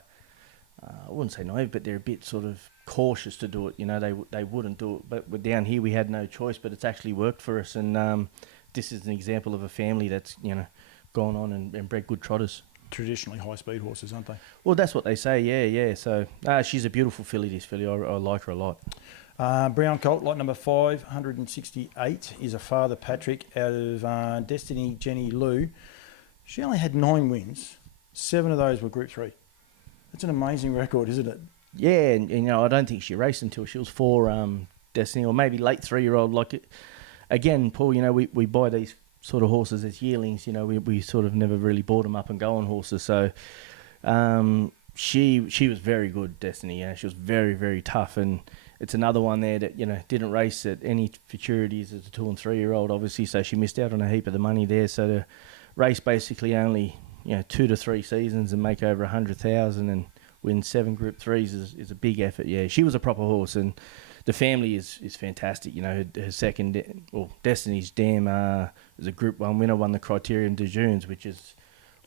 wouldn't say naive, but they're a bit sort of cautious to do it, you know, they wouldn't do it, but down here we had no choice, but it's actually worked for us, and this is an example of a family that's, you know, gone on and bred good trotters. Traditionally high-speed horses, aren't they? Well, that's what they say, yeah. So she's a beautiful filly, this filly. I like her a lot. Brown colt, lot number 568, is a Father Patrick out of Destiny Jenny Lou. She only had 9 wins. 7 of those were Group 3. That's an amazing record, isn't it? Yeah, and you know, I don't think she raced until she was 4, Destiny, or maybe late 3-year-old. Like it. Again, Paul, you know, we buy these sort of horses as yearlings, you know, we sort of never really bought them up and go on horses. So she was very good, Destiny. You know, she was very, very tough, and it's another one there that, you know, didn't race at any futurities as a 2 and 3-year-old, obviously. So she missed out on a heap of the money there. So to race basically only, you know, 2 to 3 seasons and make over 100,000 and win 7 Group 3s is a big effort. Yeah, she was a proper horse, and the family is fantastic. You know, her second, Destiny's Dam is a Group 1 winner, won the Criterion de Jeunes, which is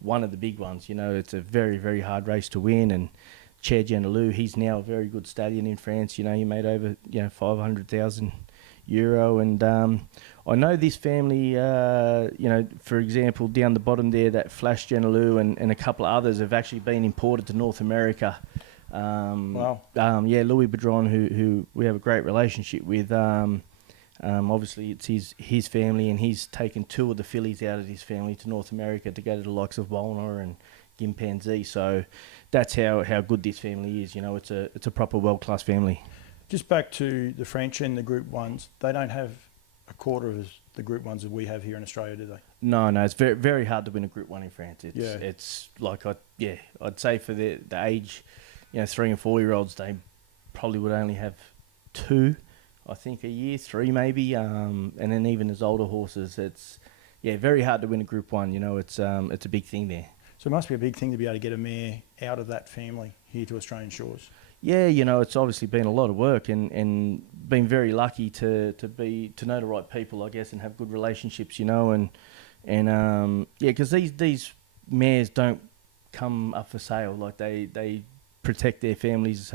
one of the big ones. You know, it's a very, very hard race to win, and Cher Genelou, he's now a very good stallion in France. You know, he made over 500,000 euro, and I know this family. For example, down the bottom there, that Flash Genelou and a couple of others have actually been imported to North America. Wow. Louis Bedron, who we have a great relationship with. Obviously, it's his family, and he's taken 2 of the fillies out of his family to North America to go to the likes of Volna and Gimpanzee. So that's how good this family is. You know, it's a proper world-class family. Just back to the French and the Group 1s, they don't have a quarter of the Group 1s that we have here in Australia, do they? No, it's very, very hard to win a Group 1 in France. It's like, I'd say for the age, 3 and 4 year olds, they probably would only have 2, I think, a year, 3 maybe. And then even as older horses, it's very hard to win a Group 1. You know, it's a big thing there. So it must be a big thing to be able to get a mare out of that family here to Australian shores. Yeah, it's obviously been a lot of work, and been very lucky to know the right people, I guess, and have good relationships, and because these mares don't come up for sale. Like they protect their families,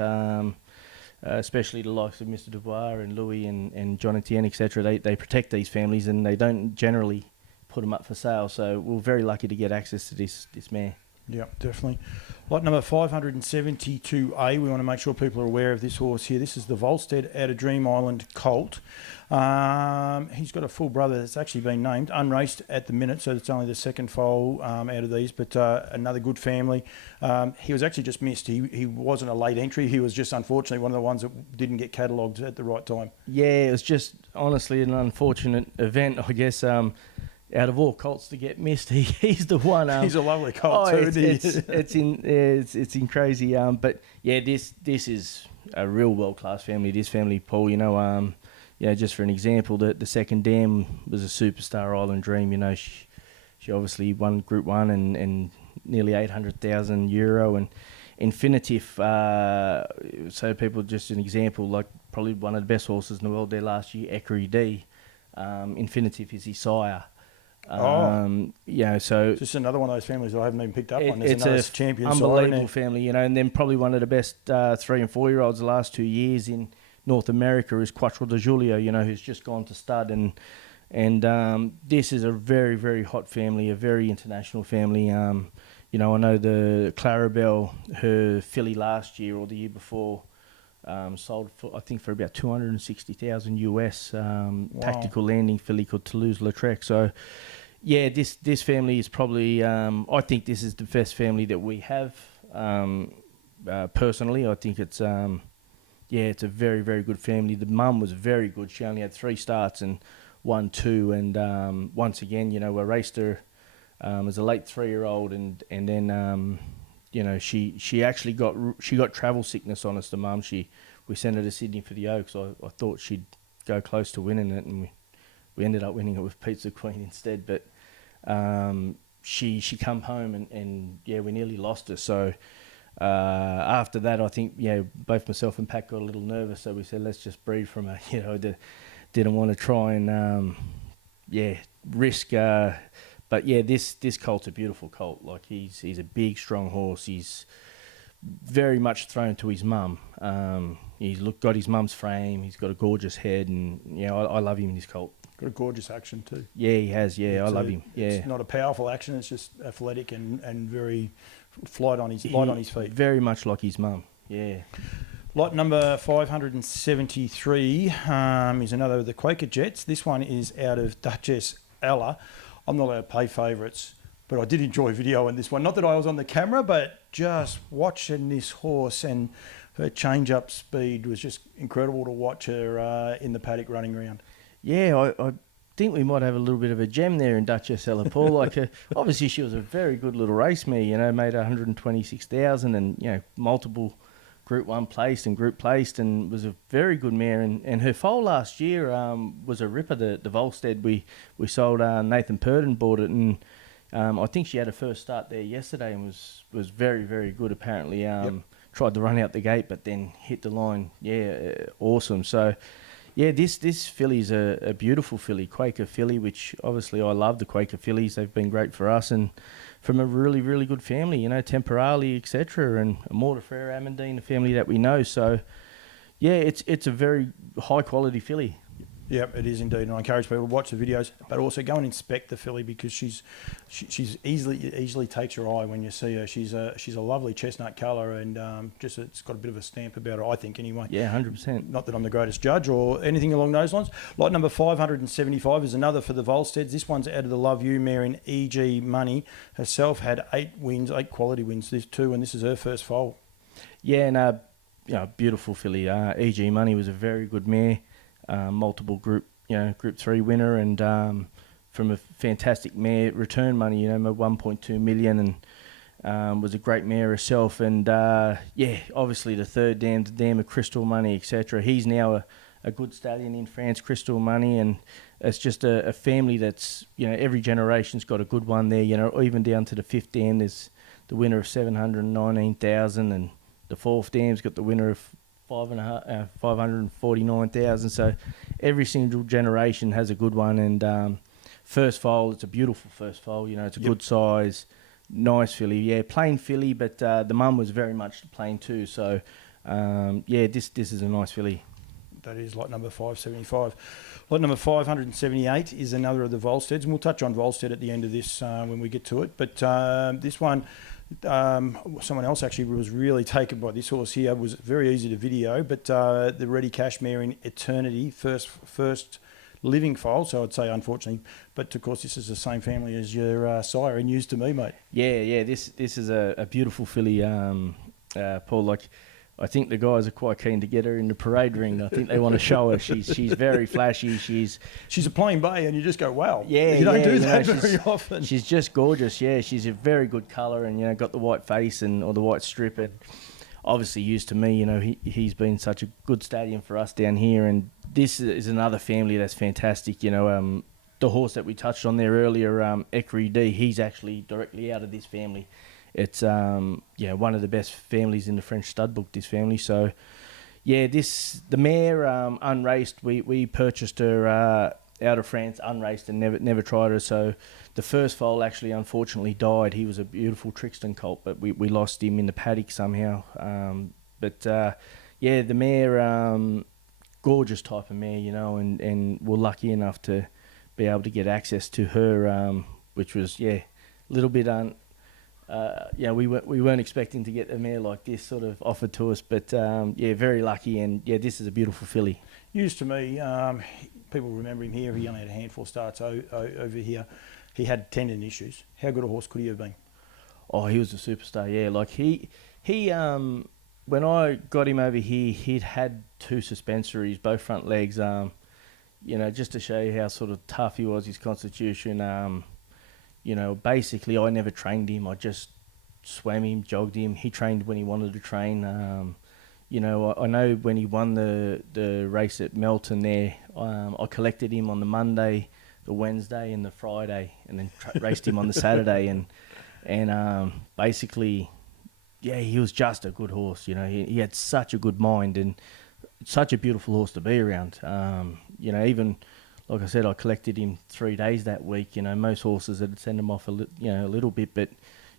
especially the likes of Mr. Dubois and Louis and John Etienne, etc. They protect these families, and they don't generally put them up for sale. So we're very lucky to get access to this mare. Yeah, definitely. Lot number 572A, we want to make sure people are aware of this horse here. This is the Volstead out of Dream Island Colt. He's got a full brother that's actually been named, unraced at the minute, so it's only the second foal out of these, but another good family. He was actually just missed. He wasn't a late entry. He was just, unfortunately, one of the ones that didn't get catalogued at the right time. Yeah, it was just, honestly, an unfortunate event, I guess. Out of all colts to get missed, he's the one. He's a lovely colt too. It's in crazy. But yeah, this is a real world class family. This family, Paul. Just for an example, the second dam was a superstar Island Dream. She obviously won Group 1 and nearly 800,000 euro. And Infinitive, so people, just an example, like probably one of the best horses in the world there last year, Equerry D. Infinitive is his sire. So just another one of those families that I haven't even picked up on. There's it's another a champion, unbelievable family, and then probably one of the best 3 and 4 year olds the last 2 years in North America is Quattro de Giulio, who's just gone to stud, and this is a very, very hot family, a very international family. I know the Clarabelle, her filly last year or the year before, sold for, I think, for about 260,000 US. Wow. Tactical landing filly called Toulouse-Lautrec. So, yeah, this family is probably, I think this is the best family that we have. Personally, I think it's a very, very good family. The mum was very good. She only had 3 starts and won 2. And once again, we raced her as a late 3-year-old, and then. She actually got travel sickness on us, the mum. We sent her to Sydney for the Oaks. I thought she'd go close to winning it, and we ended up winning it with Pizza Queen instead. But she come home, and we nearly lost her. So after that, I think both myself and Pat got a little nervous. So we said, let's just breed from her. Didn't want to try and risk. But yeah, this colt's a beautiful colt. Like he's a big, strong horse. He's very much thrown to his mum. He's got his mum's frame. He's got a gorgeous head, and I love him in this colt. Got a gorgeous action too. Yeah, he has. Yeah, I love him. Yeah, it's not a powerful action. It's just athletic and very light on his feet. Very much like his mum. Yeah. Lot number 573 is another of the Quaker Jets. This one is out of Duchess Ella. I'm not allowed to pay favourites, but I did enjoy video in this one. Not that I was on the camera, but just watching this horse and her change-up speed was just incredible to watch her in the paddock running around. Yeah, I think we might have a little bit of a gem there in Duchess Ella, Paul. Obviously she was a very good little race mare, made 126,000 and, multiple Group 1 placed and Group placed, and was a very good mare. And her foal last year was a ripper, the Volstead. We sold, Nathan Purden bought it, and I think she had her first start there yesterday and was very, very good apparently. Tried to run out the gate but then hit the line. Yeah, awesome. So, Yeah, this filly's a beautiful filly, Quaker filly, which obviously I love the Quaker fillies. They've been great for us and from a really, really good family, you know, Temporale, etc. And Mortifer Amandine, a family that we know. So, yeah, it's a very high-quality filly. Yep, it is indeed, and I encourage people to watch the videos, but also go and inspect the filly because she's easily takes your eye when you see her. She's a lovely chestnut colour and just it's got a bit of a stamp about her, I think, anyway. Yeah, 100%. Not that I'm the greatest judge or anything along those lines. Lot number 575 is another for the Volsteads. This one's out of the Love You mare in EG Money. Herself had 8 quality wins. There's 2, and this is her first foal. Yeah, and beautiful filly. EG Money was a very good mare. Multiple Group 3 winner, and from a fantastic mare, return money, 1.2 million, and was a great mare herself. And obviously the third dam of Crystal Money, etc. He's now a good stallion in France, Crystal Money, and it's just a family that's every generation's got a good one there. Even down to the 5th dam, there's the winner of 719,000, and the 4th dam's got the winner of 549,000. So every single generation has a good one. And first foal, it's a beautiful first foal. It's a good size, nice filly. Yeah, plain filly, but the mum was very much plain too. So this is a nice filly. That is lot number 575. Lot number 578 is another of the Volsteads, and we'll touch on Volstead at the end of this when we get to it. But this one, someone else actually was really taken by this horse here. It was very easy to video, but the Ready Cash mare in Eternity, first living foal, so I'd say unfortunately, but of course this is the same family as your sire and used to me, mate. Yeah, this is a beautiful filly, Paul. I think the guys are quite keen to get her in the parade ring. I think they want to show her. She's very flashy. She's a plain bay, and you just go, wow. Yeah, you don't do that very often. She's just gorgeous. Yeah, she's a very good colour, and got the white face or the white strip, and obviously used to me. He's been such a good stallion for us down here, and this is another family that's fantastic. The horse that we touched on there earlier, Equine D, he's actually directly out of this family. It's one of the best families in the French stud book, this family. So the mare unraced, we purchased her out of France unraced and never tried her. So the first foal actually unfortunately died. He was a beautiful Trixton colt, but we lost him in the paddock somehow. The mare, gorgeous type of mare, and we're lucky enough to be able to get access to her, which was a little bit we weren't expecting to get a mare like this sort of offered to us, but very lucky. And this is a beautiful filly. Used to me, people remember him here. He only had a handful of starts over here. He had tendon issues. How good a horse could he have been? Oh, he was a superstar. Yeah, like he when I got him over here, he'd had 2 suspensories, both front legs. Just to show you how sort of tough he was, his constitution. Basically I never trained him. I just swam him, jogged him. He trained when he wanted to train. I know when he won the race at Melton there, I collected him on the Monday, the Wednesday and the Friday, and then raced him on the Saturday. And basically, he was just a good horse. He had such a good mind and such a beautiful horse to be around. Even... Like I said, I collected him 3 days that week. Most horses would send him off a little bit, but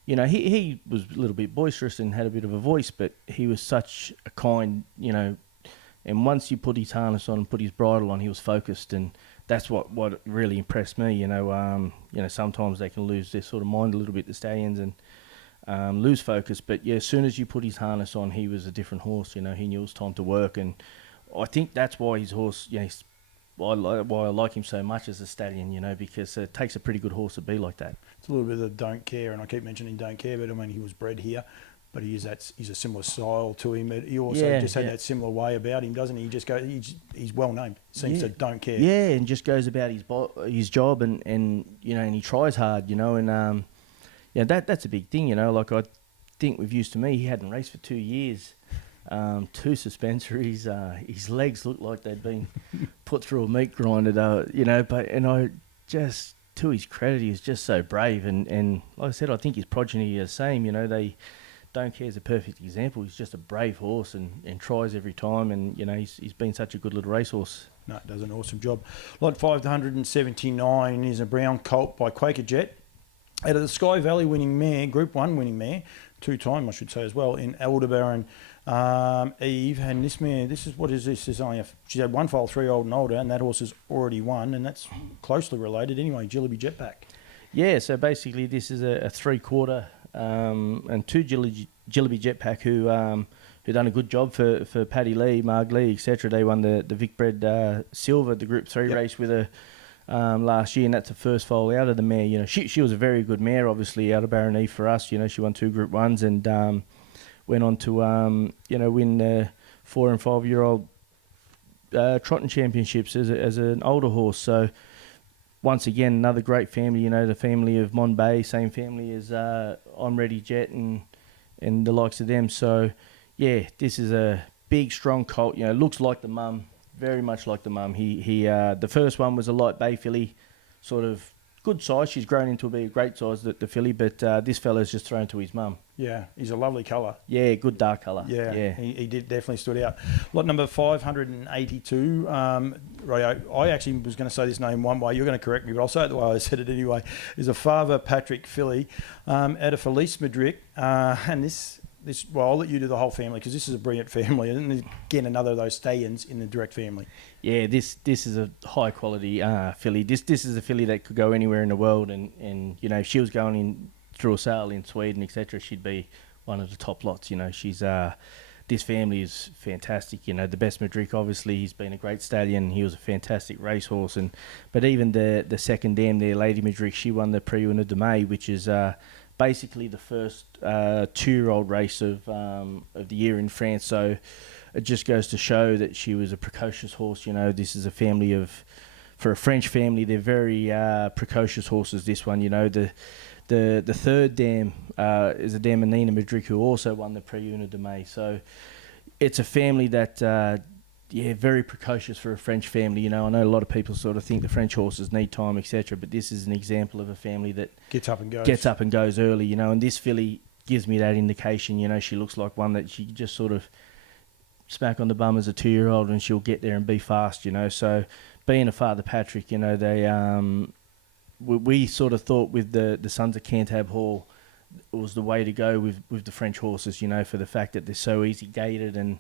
he was a little bit boisterous and had a bit of a voice, but he was such a kind, and once you put his harness on and put his bridle on, he was focused, and that's what really impressed me. Sometimes they can lose their sort of mind a little bit, the stallions, and lose focus, but as soon as you put his harness on, he was a different horse. He knew it was time to work, and I think that's why his horse, why I like him so much as a stallion, because it takes a pretty good horse to be like that. It's a little bit of don't care, and I keep mentioning don't care, but I mean, he was bred here, but he's a similar style to him. He also had that similar way about him, doesn't he? He just goes, he's well named, seems to don't care. Yeah, and just goes about his job, and he tries hard, and that's a big thing, Like I think with Used to Me, he hadn't raced for 2 years. 2 suspensories. His legs looked like they'd been put through a meat grinder, and I just, to his credit, he was just so brave, and like I said, I think his progeny are the same. They don't care is a perfect example. He's just a brave horse and tries every time, and he's been such a good little racehorse. No, it does an awesome job. Lot 579 is a brown colt by Quaker Jet. Out of the Sky Valley winning mare, Group 1 winning mare, 2-time I should say as well, in Aldebaran Eve. And this mare, what is this? She's had one foal, 3-year-old and older, and that horse has already won, and that's closely related anyway, Yabby Jetpack. Yeah, so basically this is a 3/4 and 2 Yabby Jetpack who done a good job for Paddy Lee, Marg Lee, etc. They won the Vicbred Silver, the Group 3 race with her last year, and that's the first foal out of the mare. You know, she was a very good mare, obviously, out of Barron Eve for us. You know, she won 2 Group 1s and went on to, win 4 and 5-year-old trotting championships as an older horse. So, once again, another great family, you know, the family of Mon Bay, same family as I'm Ready Jet and the likes of them. So, yeah, this is a big, strong colt. You know, looks like the mum, very much like the mum. He the first one was a light bay filly, sort of good size. She's grown into a great size, the filly, but this fella's just thrown to his mum. Yeah, he's a lovely colour. Yeah, good dark colour. Yeah. He did definitely stood out. Lot number 582. I actually was going to say this name one way. You're going to correct me, but I'll say it the way I said it anyway. Is a Father Patrick filly out of Felice Madrid, and this. Well, I'll let you do the whole family because this is a brilliant family, and again another of those stallions in the direct family. Yeah, this is a high quality filly. This is a filly that could go anywhere in the world, and you know, if she was going in through a sale in Sweden, etc., she'd be one of the top lots. You know, she's this family is fantastic. You know, the best Madrid, obviously, he's been a great stallion. He was a fantastic racehorse, but even the second dam there, Lady Madrid, she won the Prix Una de Mai, which is basically the first 2-year-old race of the year in France. So it just goes to show that she was a precocious horse. You know, this is a family for a French family, they're very precocious horses. This one, you know, the third dam is a dam of Nina Madrid, who also won the Prix Una de Mai. So it's a family that very precocious for a French family. You know, I know a lot of people sort of think the French horses need time, etc., but this is an example of a family that gets up and goes early, you know, and this filly gives me that indication. You know, she looks like one that she just sort of smack on the bum as a 2-year-old and she'll get there and be fast, you know. So being a Father Patrick, you know, they we sort of thought with the Sons of Cantab Hall was the way to go with the French horses, you know, for the fact that they're so easy gated and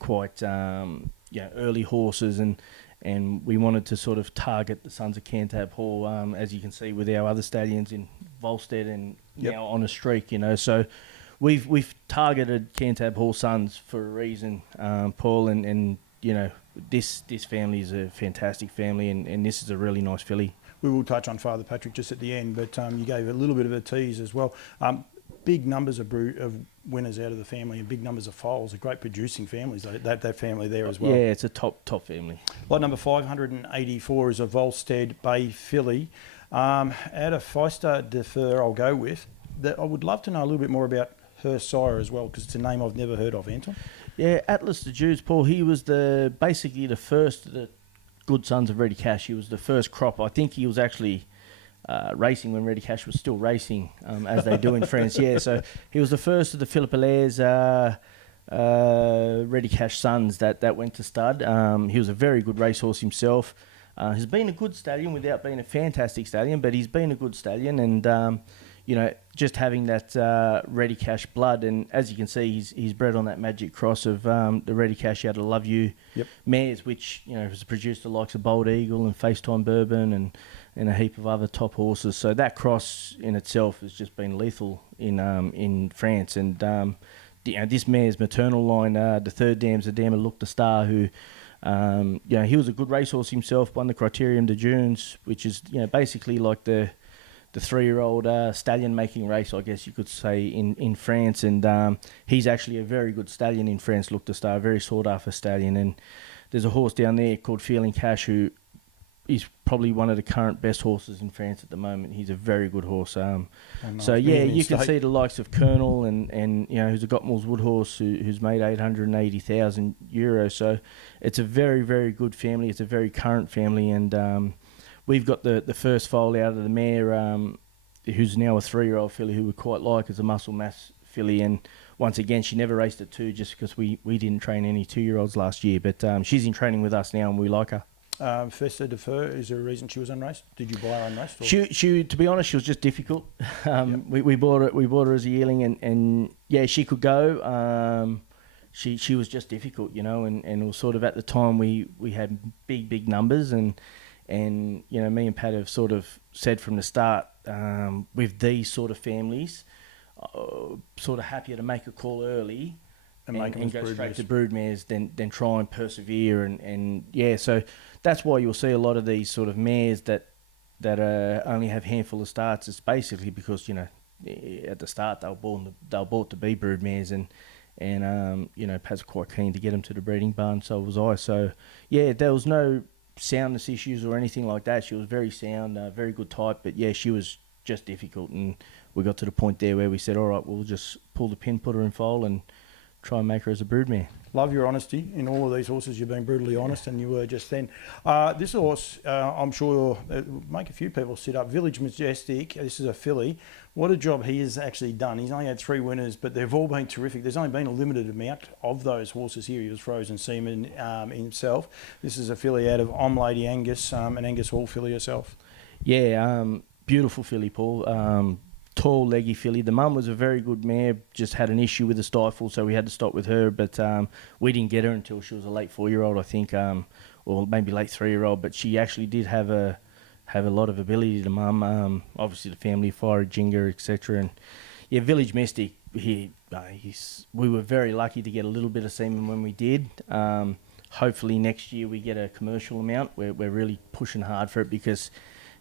quite early horses, and we wanted to sort of target the Sons of Cantab Hall, as you can see with our other stallions in Volstead and now on a streak, you know. So we've targeted Cantab Hall Sons for a reason, Paul, and you know, this family is a fantastic family, and this is a really nice filly. We will touch on Father Patrick just at the end, but you gave a little bit of a tease as well. Big numbers of winners out of the family and big numbers of foals. Are great producing families, that family there as well. Yeah, it's a top family. Lot number 584 is a Volstead Bay filly. Out of Feister de Fer, I'll go with. I would love to know a little bit more about her sire as well, because it's a name I've never heard of, Anton. Yeah, Atlas de Jews, Paul, he was basically the first of the good sons of Ready Cash. He was the first crop. I think he was actually racing when Ready Cash was still racing, as they do in France. Yeah, so he was the first of the Philippe Allaire's Ready Cash sons that went to stud. He was a very good racehorse himself. He's been a good stallion without being a fantastic stallion, but he's been a good stallion, and you know, just having that Ready Cash blood, and as you can see, he's bred on that magic cross of the Ready Cash out of Love You mares, which, you know, has produced the likes of Bold Eagle and FaceTime Bourbon and a heap of other top horses. So that cross in itself has just been lethal in France. And you know, this mare's maternal line, the third dam's a dam of Look the Star, who you know, he was a good racehorse himself, won the Criterium de Dunes, which is, you know, basically like the 3-year-old stallion making race, I guess you could say, in France. And he's actually a very good stallion in France, Look the Star, a very sought after stallion. And there's a horse down there called Feeling Cash, who is probably one of the current best horses in France at the moment. He's a very good horse. So yeah, you can see the likes of Colonel and you know, who's a Gottmals Wood horse who's made 880,000 euros. So it's a very, very good family. It's a very current family, and we've got the first foal out of the mare, who's now a 3-year-old filly who we quite like, as a Muscle Mass filly, and once again, she never raced at 2 just because we didn't train any 2-year-olds last year. But she's in training with us now, and we like her. Festa de Fur, is there a reason she was unraced? Did you buy her unraced? Or? She, to be honest, she was just difficult. We bought her as a yearling, and yeah, she could go. She was just difficult, and it was sort of at the time we had big numbers, and me and Pat have sort of said from the start, with these sort of families, sort of happier to make a call early and go straight to broodmares than try and persevere, and yeah, so that's why you'll see a lot of these sort of mares that only have a handful of starts. It's basically because at the start they were bought to be broodmares, and Pat's quite keen to get them to the breeding barn, so was I. So yeah, there was no soundness issues or anything like that. She was very sound, very good type, but yeah, she was just difficult, and we got to the point there where we said, all right, we'll just pull the pin, put her in foal, and try and make her as a broodmare. Love your honesty. In all of these horses, you've been brutally honest, and you were just then. This horse, I'm sure, will make a few people sit up. Village Majestic, this is a filly. What a job he has actually done. He's only had 3 winners, but they've all been terrific. There's only been a limited amount of those horses here. He was frozen seaman himself. This is a filly out of Lady Angus, an Angus Hall filly herself. Yeah, beautiful filly, Paul. Tall, leggy filly. The mum was a very good mare, just had an issue with the stifle, so we had to stop with her, but we didn't get her until she was a late 4-year-old, I think, or maybe late 3-year-old, but she actually did have a lot of ability, the mum. Obviously the family, Fire Jinga, etc. And yeah, Village Mystic, we were very lucky to get a little bit of semen when we did. Hopefully next year we get a commercial amount. We're really pushing hard for it, because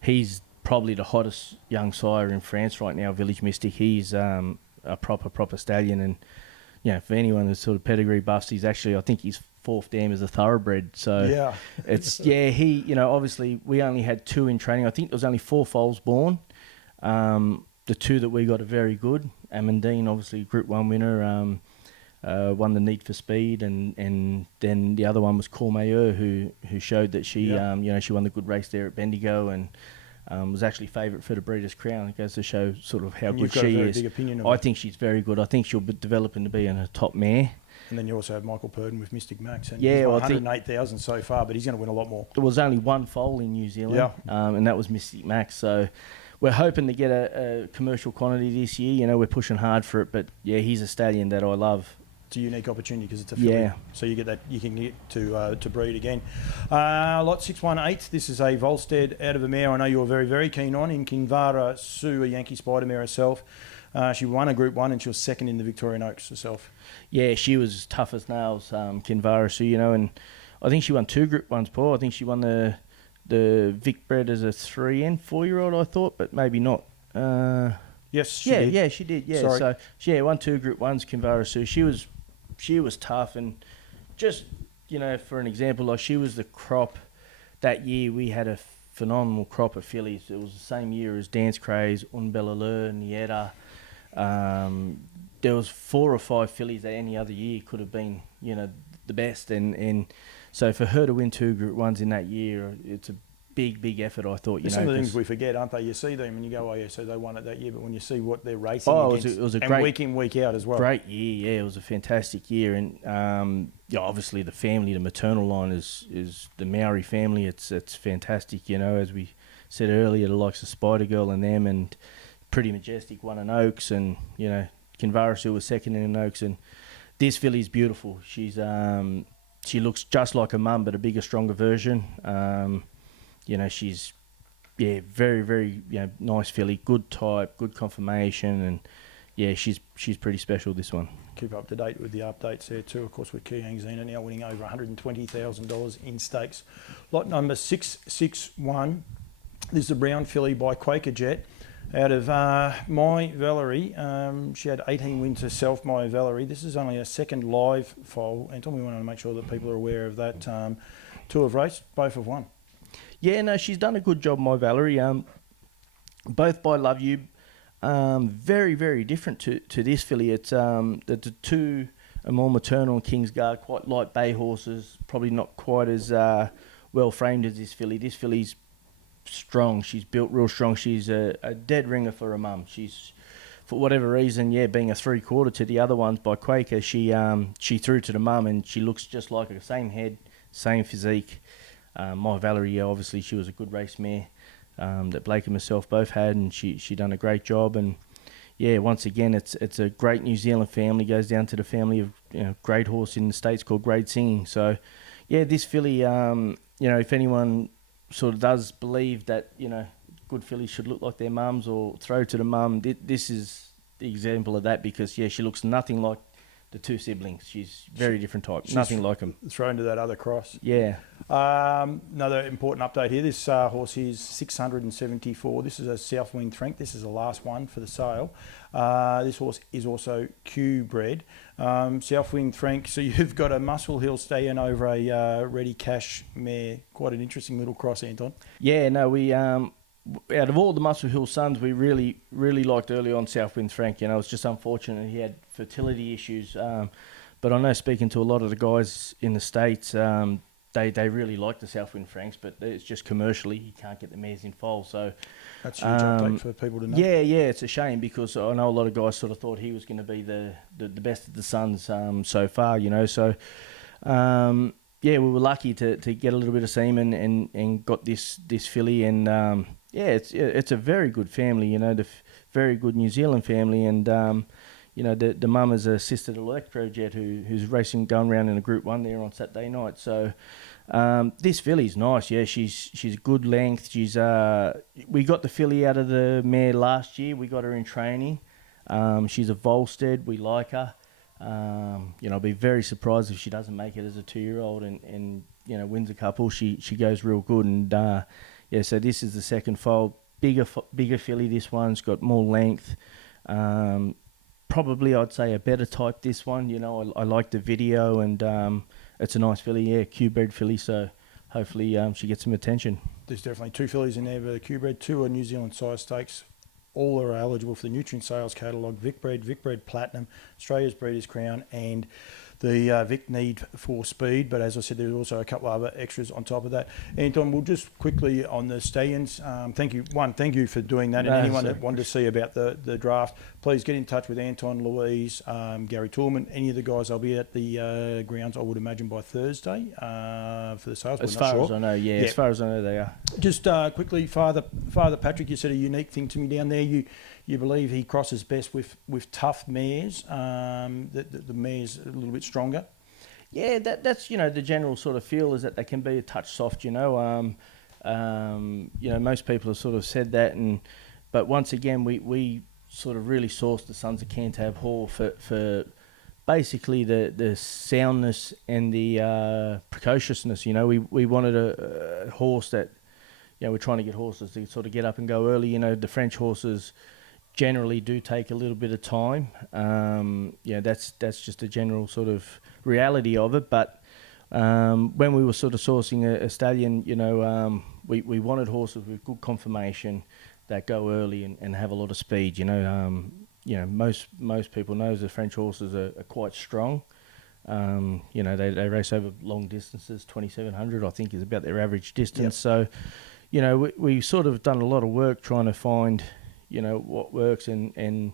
he's probably the hottest young sire in France right now, Village Mystic. He's a proper stallion, and for anyone that's sort of pedigree buffs, he's actually, I think his 4th dam is a thoroughbred. So yeah, it's he obviously we only had 2 in training. I think there was only 4 foals born. The 2 that we got are very good. Amandine, obviously Group 1 winner, won the Need for Speed, and then the other one was Courmayeur, who showed that she she won the good race there at Bendigo, and was actually favourite for the Breeders' Crown. It goes to show sort of how good she is. I think she's very good. I think she'll be developing to be a top mare. And then you also have Michael Purdon with Mystic Max. And yeah, he's won 108,000 so far, but he's going to win a lot more. There was only 1 foal in New Zealand, and that was Mystic Max. So we're hoping to get a commercial quantity this year. We're pushing hard for it, but yeah, he's a stallion that I love. It's a unique opportunity because it's a filly. Yeah. So you get that, you can get to breed again. Lot 618. This is a Volstead out of a mare I know you're very, very keen on, in Kinvara Sue, a Yankee Spider mare herself. She won a Group 1 and she was 2nd in the Victorian Oaks herself. Yeah, she was tough as nails, Kinvara Sue, and I think she won 2 Group 1s, Paul. I think she won the Vic bred as a 3 and 4-year-old, I thought, but maybe not. Yes, she did. Yeah, she did. Yeah, sorry. So won 2 Group 1s, Kinvara Sue. She was tough, and just, for an example, like she was the crop that year. We had a phenomenal crop of fillies. It was the same year as Dance Craze, Unbellaleur, Nieta. There was 4 or 5 fillies that any other year could have been, the best. And so for her to win 2 Group 1s in that year, it's a big effort, I thought. Some of the things we forget, aren't they? You see them and you go, oh yeah, so they won it that year, but when you see what they're racing against, it was a and great, week in, week out as well. Great year, yeah, it was a fantastic year. And obviously the family, the maternal line is the Maori family. It's fantastic, as we said earlier, the likes of Spider Girl and them, and Pretty Majestic won an Oaks, and Kinvara Sue was 2nd in an Oaks, and this filly's beautiful. She looks just like her mum, but a bigger, stronger version. She's very, very nice filly, good type, good conformation, and yeah, she's pretty special, this one. Keep up to date with the updates there too. Of course, with Kiyang Zena now winning over $120,000 in stakes. Lot number 661. This is a brown filly by Quaker Jet out of My Valerie. She had 18 wins herself, My Valerie. This is only a 2nd live foal. Anton, we want to make sure that people are aware of that. 2 have raced, both have won. Yeah, no, she's done a good job, My Valerie. Both by Love You, very, very different to this filly. It's the 2 are more maternal and Kingsguard, quite light bay horses, probably not quite as well framed as this filly. This filly's strong. She's built real strong. She's a dead ringer for her mum. She's for whatever reason, being a 3/4 to the other ones by Quaker, she threw to the mum, and she looks just like her, same head, same physique. My Valerie, obviously, she was a good race mare that Blake and myself both had, and she done a great job. And once again, it's a great New Zealand family. Goes down to the family of great horse in the States called Great Singing. So this filly, if anyone sort of does believe that good fillies should look like their mums or throw to the mum, this is the example of that, because she looks nothing like the two siblings. She's very different type, nothing like them. Thrown to that other cross. Yeah. Another important update here. This horse is 674. This is a Southwind Frank. This is the last one for the sale. This horse is also Q-bred. Southwind Frank. So you've got a Muswell Hill stallion over a Ready Cash mare. Quite an interesting little cross, Anton. Yeah, no, we out of all the Muswell Hill sons, we really liked early on Southwind Frank. It's just unfortunate he had fertility issues. But I know, speaking to a lot of the guys in the States, they really like the Southwind Franks, but it's just commercially you can't get the mares in foal. So that's a huge update for people to know. Yeah, it's a shame, because I know a lot of guys sort of thought he was going to be the best of the sons so far. So we were lucky to get a little bit of semen and got this filly, and it's a very good family. Very good New Zealand family, and the mum is a Sister Electrojet who's racing, going around in a Group 1 there on Saturday night. So this filly's nice. Yeah, she's good length. We got the filly out of the mare last year. We got her in training. She's a Volstead. We like her. I'll be very surprised if she doesn't make it as a 2-year-old and wins a couple. She goes real good, and so this is the second foal. Bigger filly. This one's got more length. Probably I'd say a better type, this one. I like the video, and it's a nice filly. Q-bred filly. So hopefully she gets some attention. There's definitely 2 fillies in there for the Q-bred. 2 are New Zealand size stakes. All are eligible for the Nutrien sales catalogue. Vicbred Platinum, Australia's Breeders' Crown, and the Vic Need for Speed. But as I said, there's also a couple of other extras on top of that. Anton, we'll just quickly on the stallions. Thank you for doing that. And anyone that wanted to see about the draft, please get in touch with Anton, Louise, Gary Toolman, any of the guys. I'll be at the grounds, I would imagine, by Thursday for the sales. As far as I know, as far as I know, they are. Just quickly, Father Patrick, you said a unique thing to me down there. You believe he crosses best with tough mares, the mares a little bit stronger? Yeah, that's the general sort of feel is that they can be a touch soft. Most people have sort of said that, but once again, we sort of really sourced the Sons of Cantab Hall for basically the soundness and the precociousness. We wanted a horse that, we're trying to get horses to sort of get up and go early. The French horses generally do take a little bit of time. That's just a general sort of reality of it. But when we were sort of sourcing a stallion, we wanted horses with good conformation that go early and have a lot of speed. Most people know the French horses are quite strong. They race over long distances. 2,700, I think, is about their average distance. Yep. So, we sort of done a lot of work trying to find what works, and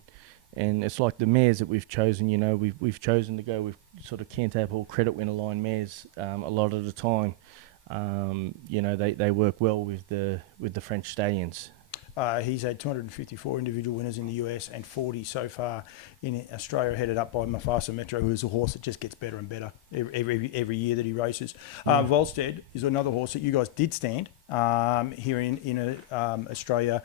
it's like the mares that we've chosen. We've chosen to go with sort of Cantab Hall credit winner line mares a lot of the time. They work well with the French stallions. He's had 254 individual winners in the US and 40 so far in Australia, headed up by Mufasa Metro, who is a horse that just gets better and better every year that he races. Volstead is another horse that you guys did stand here in Australia.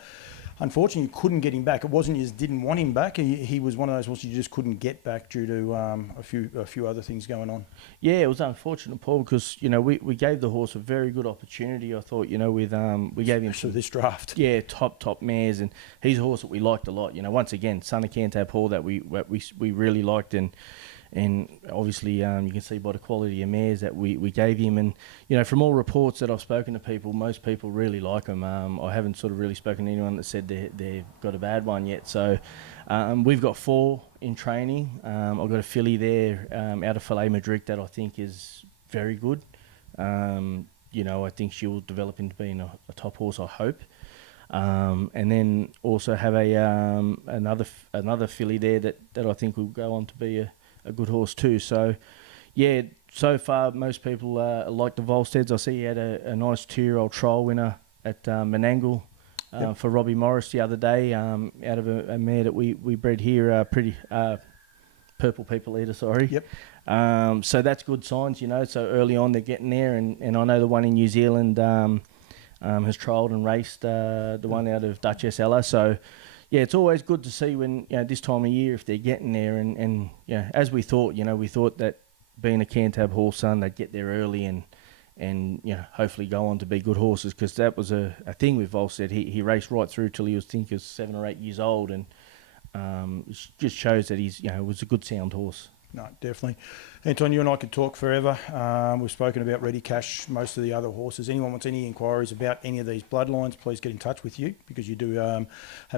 Unfortunately, you couldn't get him back. It wasn't you just didn't want him back. He was one of those horses you just couldn't get back due to a few other things going on. Yeah, it was unfortunate, Paul, because we gave the horse a very good opportunity. I thought with we gave him this draft. Yeah, top mares, and he's a horse that we liked a lot. Once again, son of Cantab Hall that we really liked, and obviously you can see by the quality of mares that we gave him, and from all reports that I've spoken to people, most people really like him. I haven't sort of really spoken to anyone that said they've got a bad one yet. So we've got 4 in training. I've got a filly there out of Filet Madrid that I think is very good. I think she will develop into being a top horse, I hope. And then also have another filly there that I think will go on to be a good horse too. So, yeah, so far most people like the Volsteads. I see he had a nice 2-year-old trial winner at Menangle for Robbie Morris the other day, out of a mare that we bred here, Purple People Eater, sorry. Yep. So that's good signs, so early on they're getting there, and I know the one in New Zealand has trialled and raced the one out of Duchess Ella. So, yeah, it's always good to see when, this time of year if they're getting there. And as we thought, we thought that being a Cantab horse son, they'd get there early and hopefully go on to be good horses, because that was a thing with Volstead. He raced right through till he was 7 or 8 years old, and it just shows that he's was a good sound horse. No, definitely. Anton, you and I could talk forever. We've spoken about Ready Cash, most of the other horses. Anyone wants any inquiries about any of these bloodlines, please get in touch with you, because you do have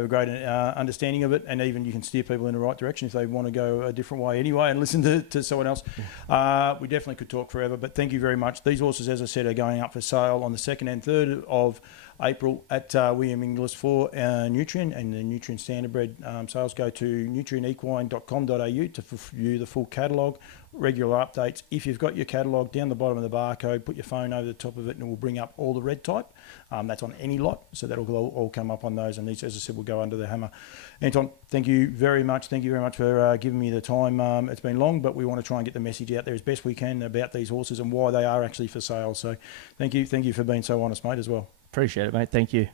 a great understanding of it, and even you can steer people in the right direction if they want to go a different way anyway and listen to someone else. We definitely could talk forever, but thank you very much. These horses, as I said, are going up for sale on the 2nd and 3rd of April at William Inglis for Nutrien, and the Nutrien Standardbred sales go to nutrienequine.com.au to view the full catalogue, regular updates. If you've got your catalogue, down the bottom of the barcode, put your phone over the top of it and it will bring up all the red type. That's on any lot, so that'll all come up on those, and these, as I said, will go under the hammer. Anton, thank you very much. Thank you very much for giving me the time. It's been long, but we want to try and get the message out there as best we can about these horses and why they are actually for sale. So thank you for being so honest, mate, as well. Appreciate it, mate. Thank you.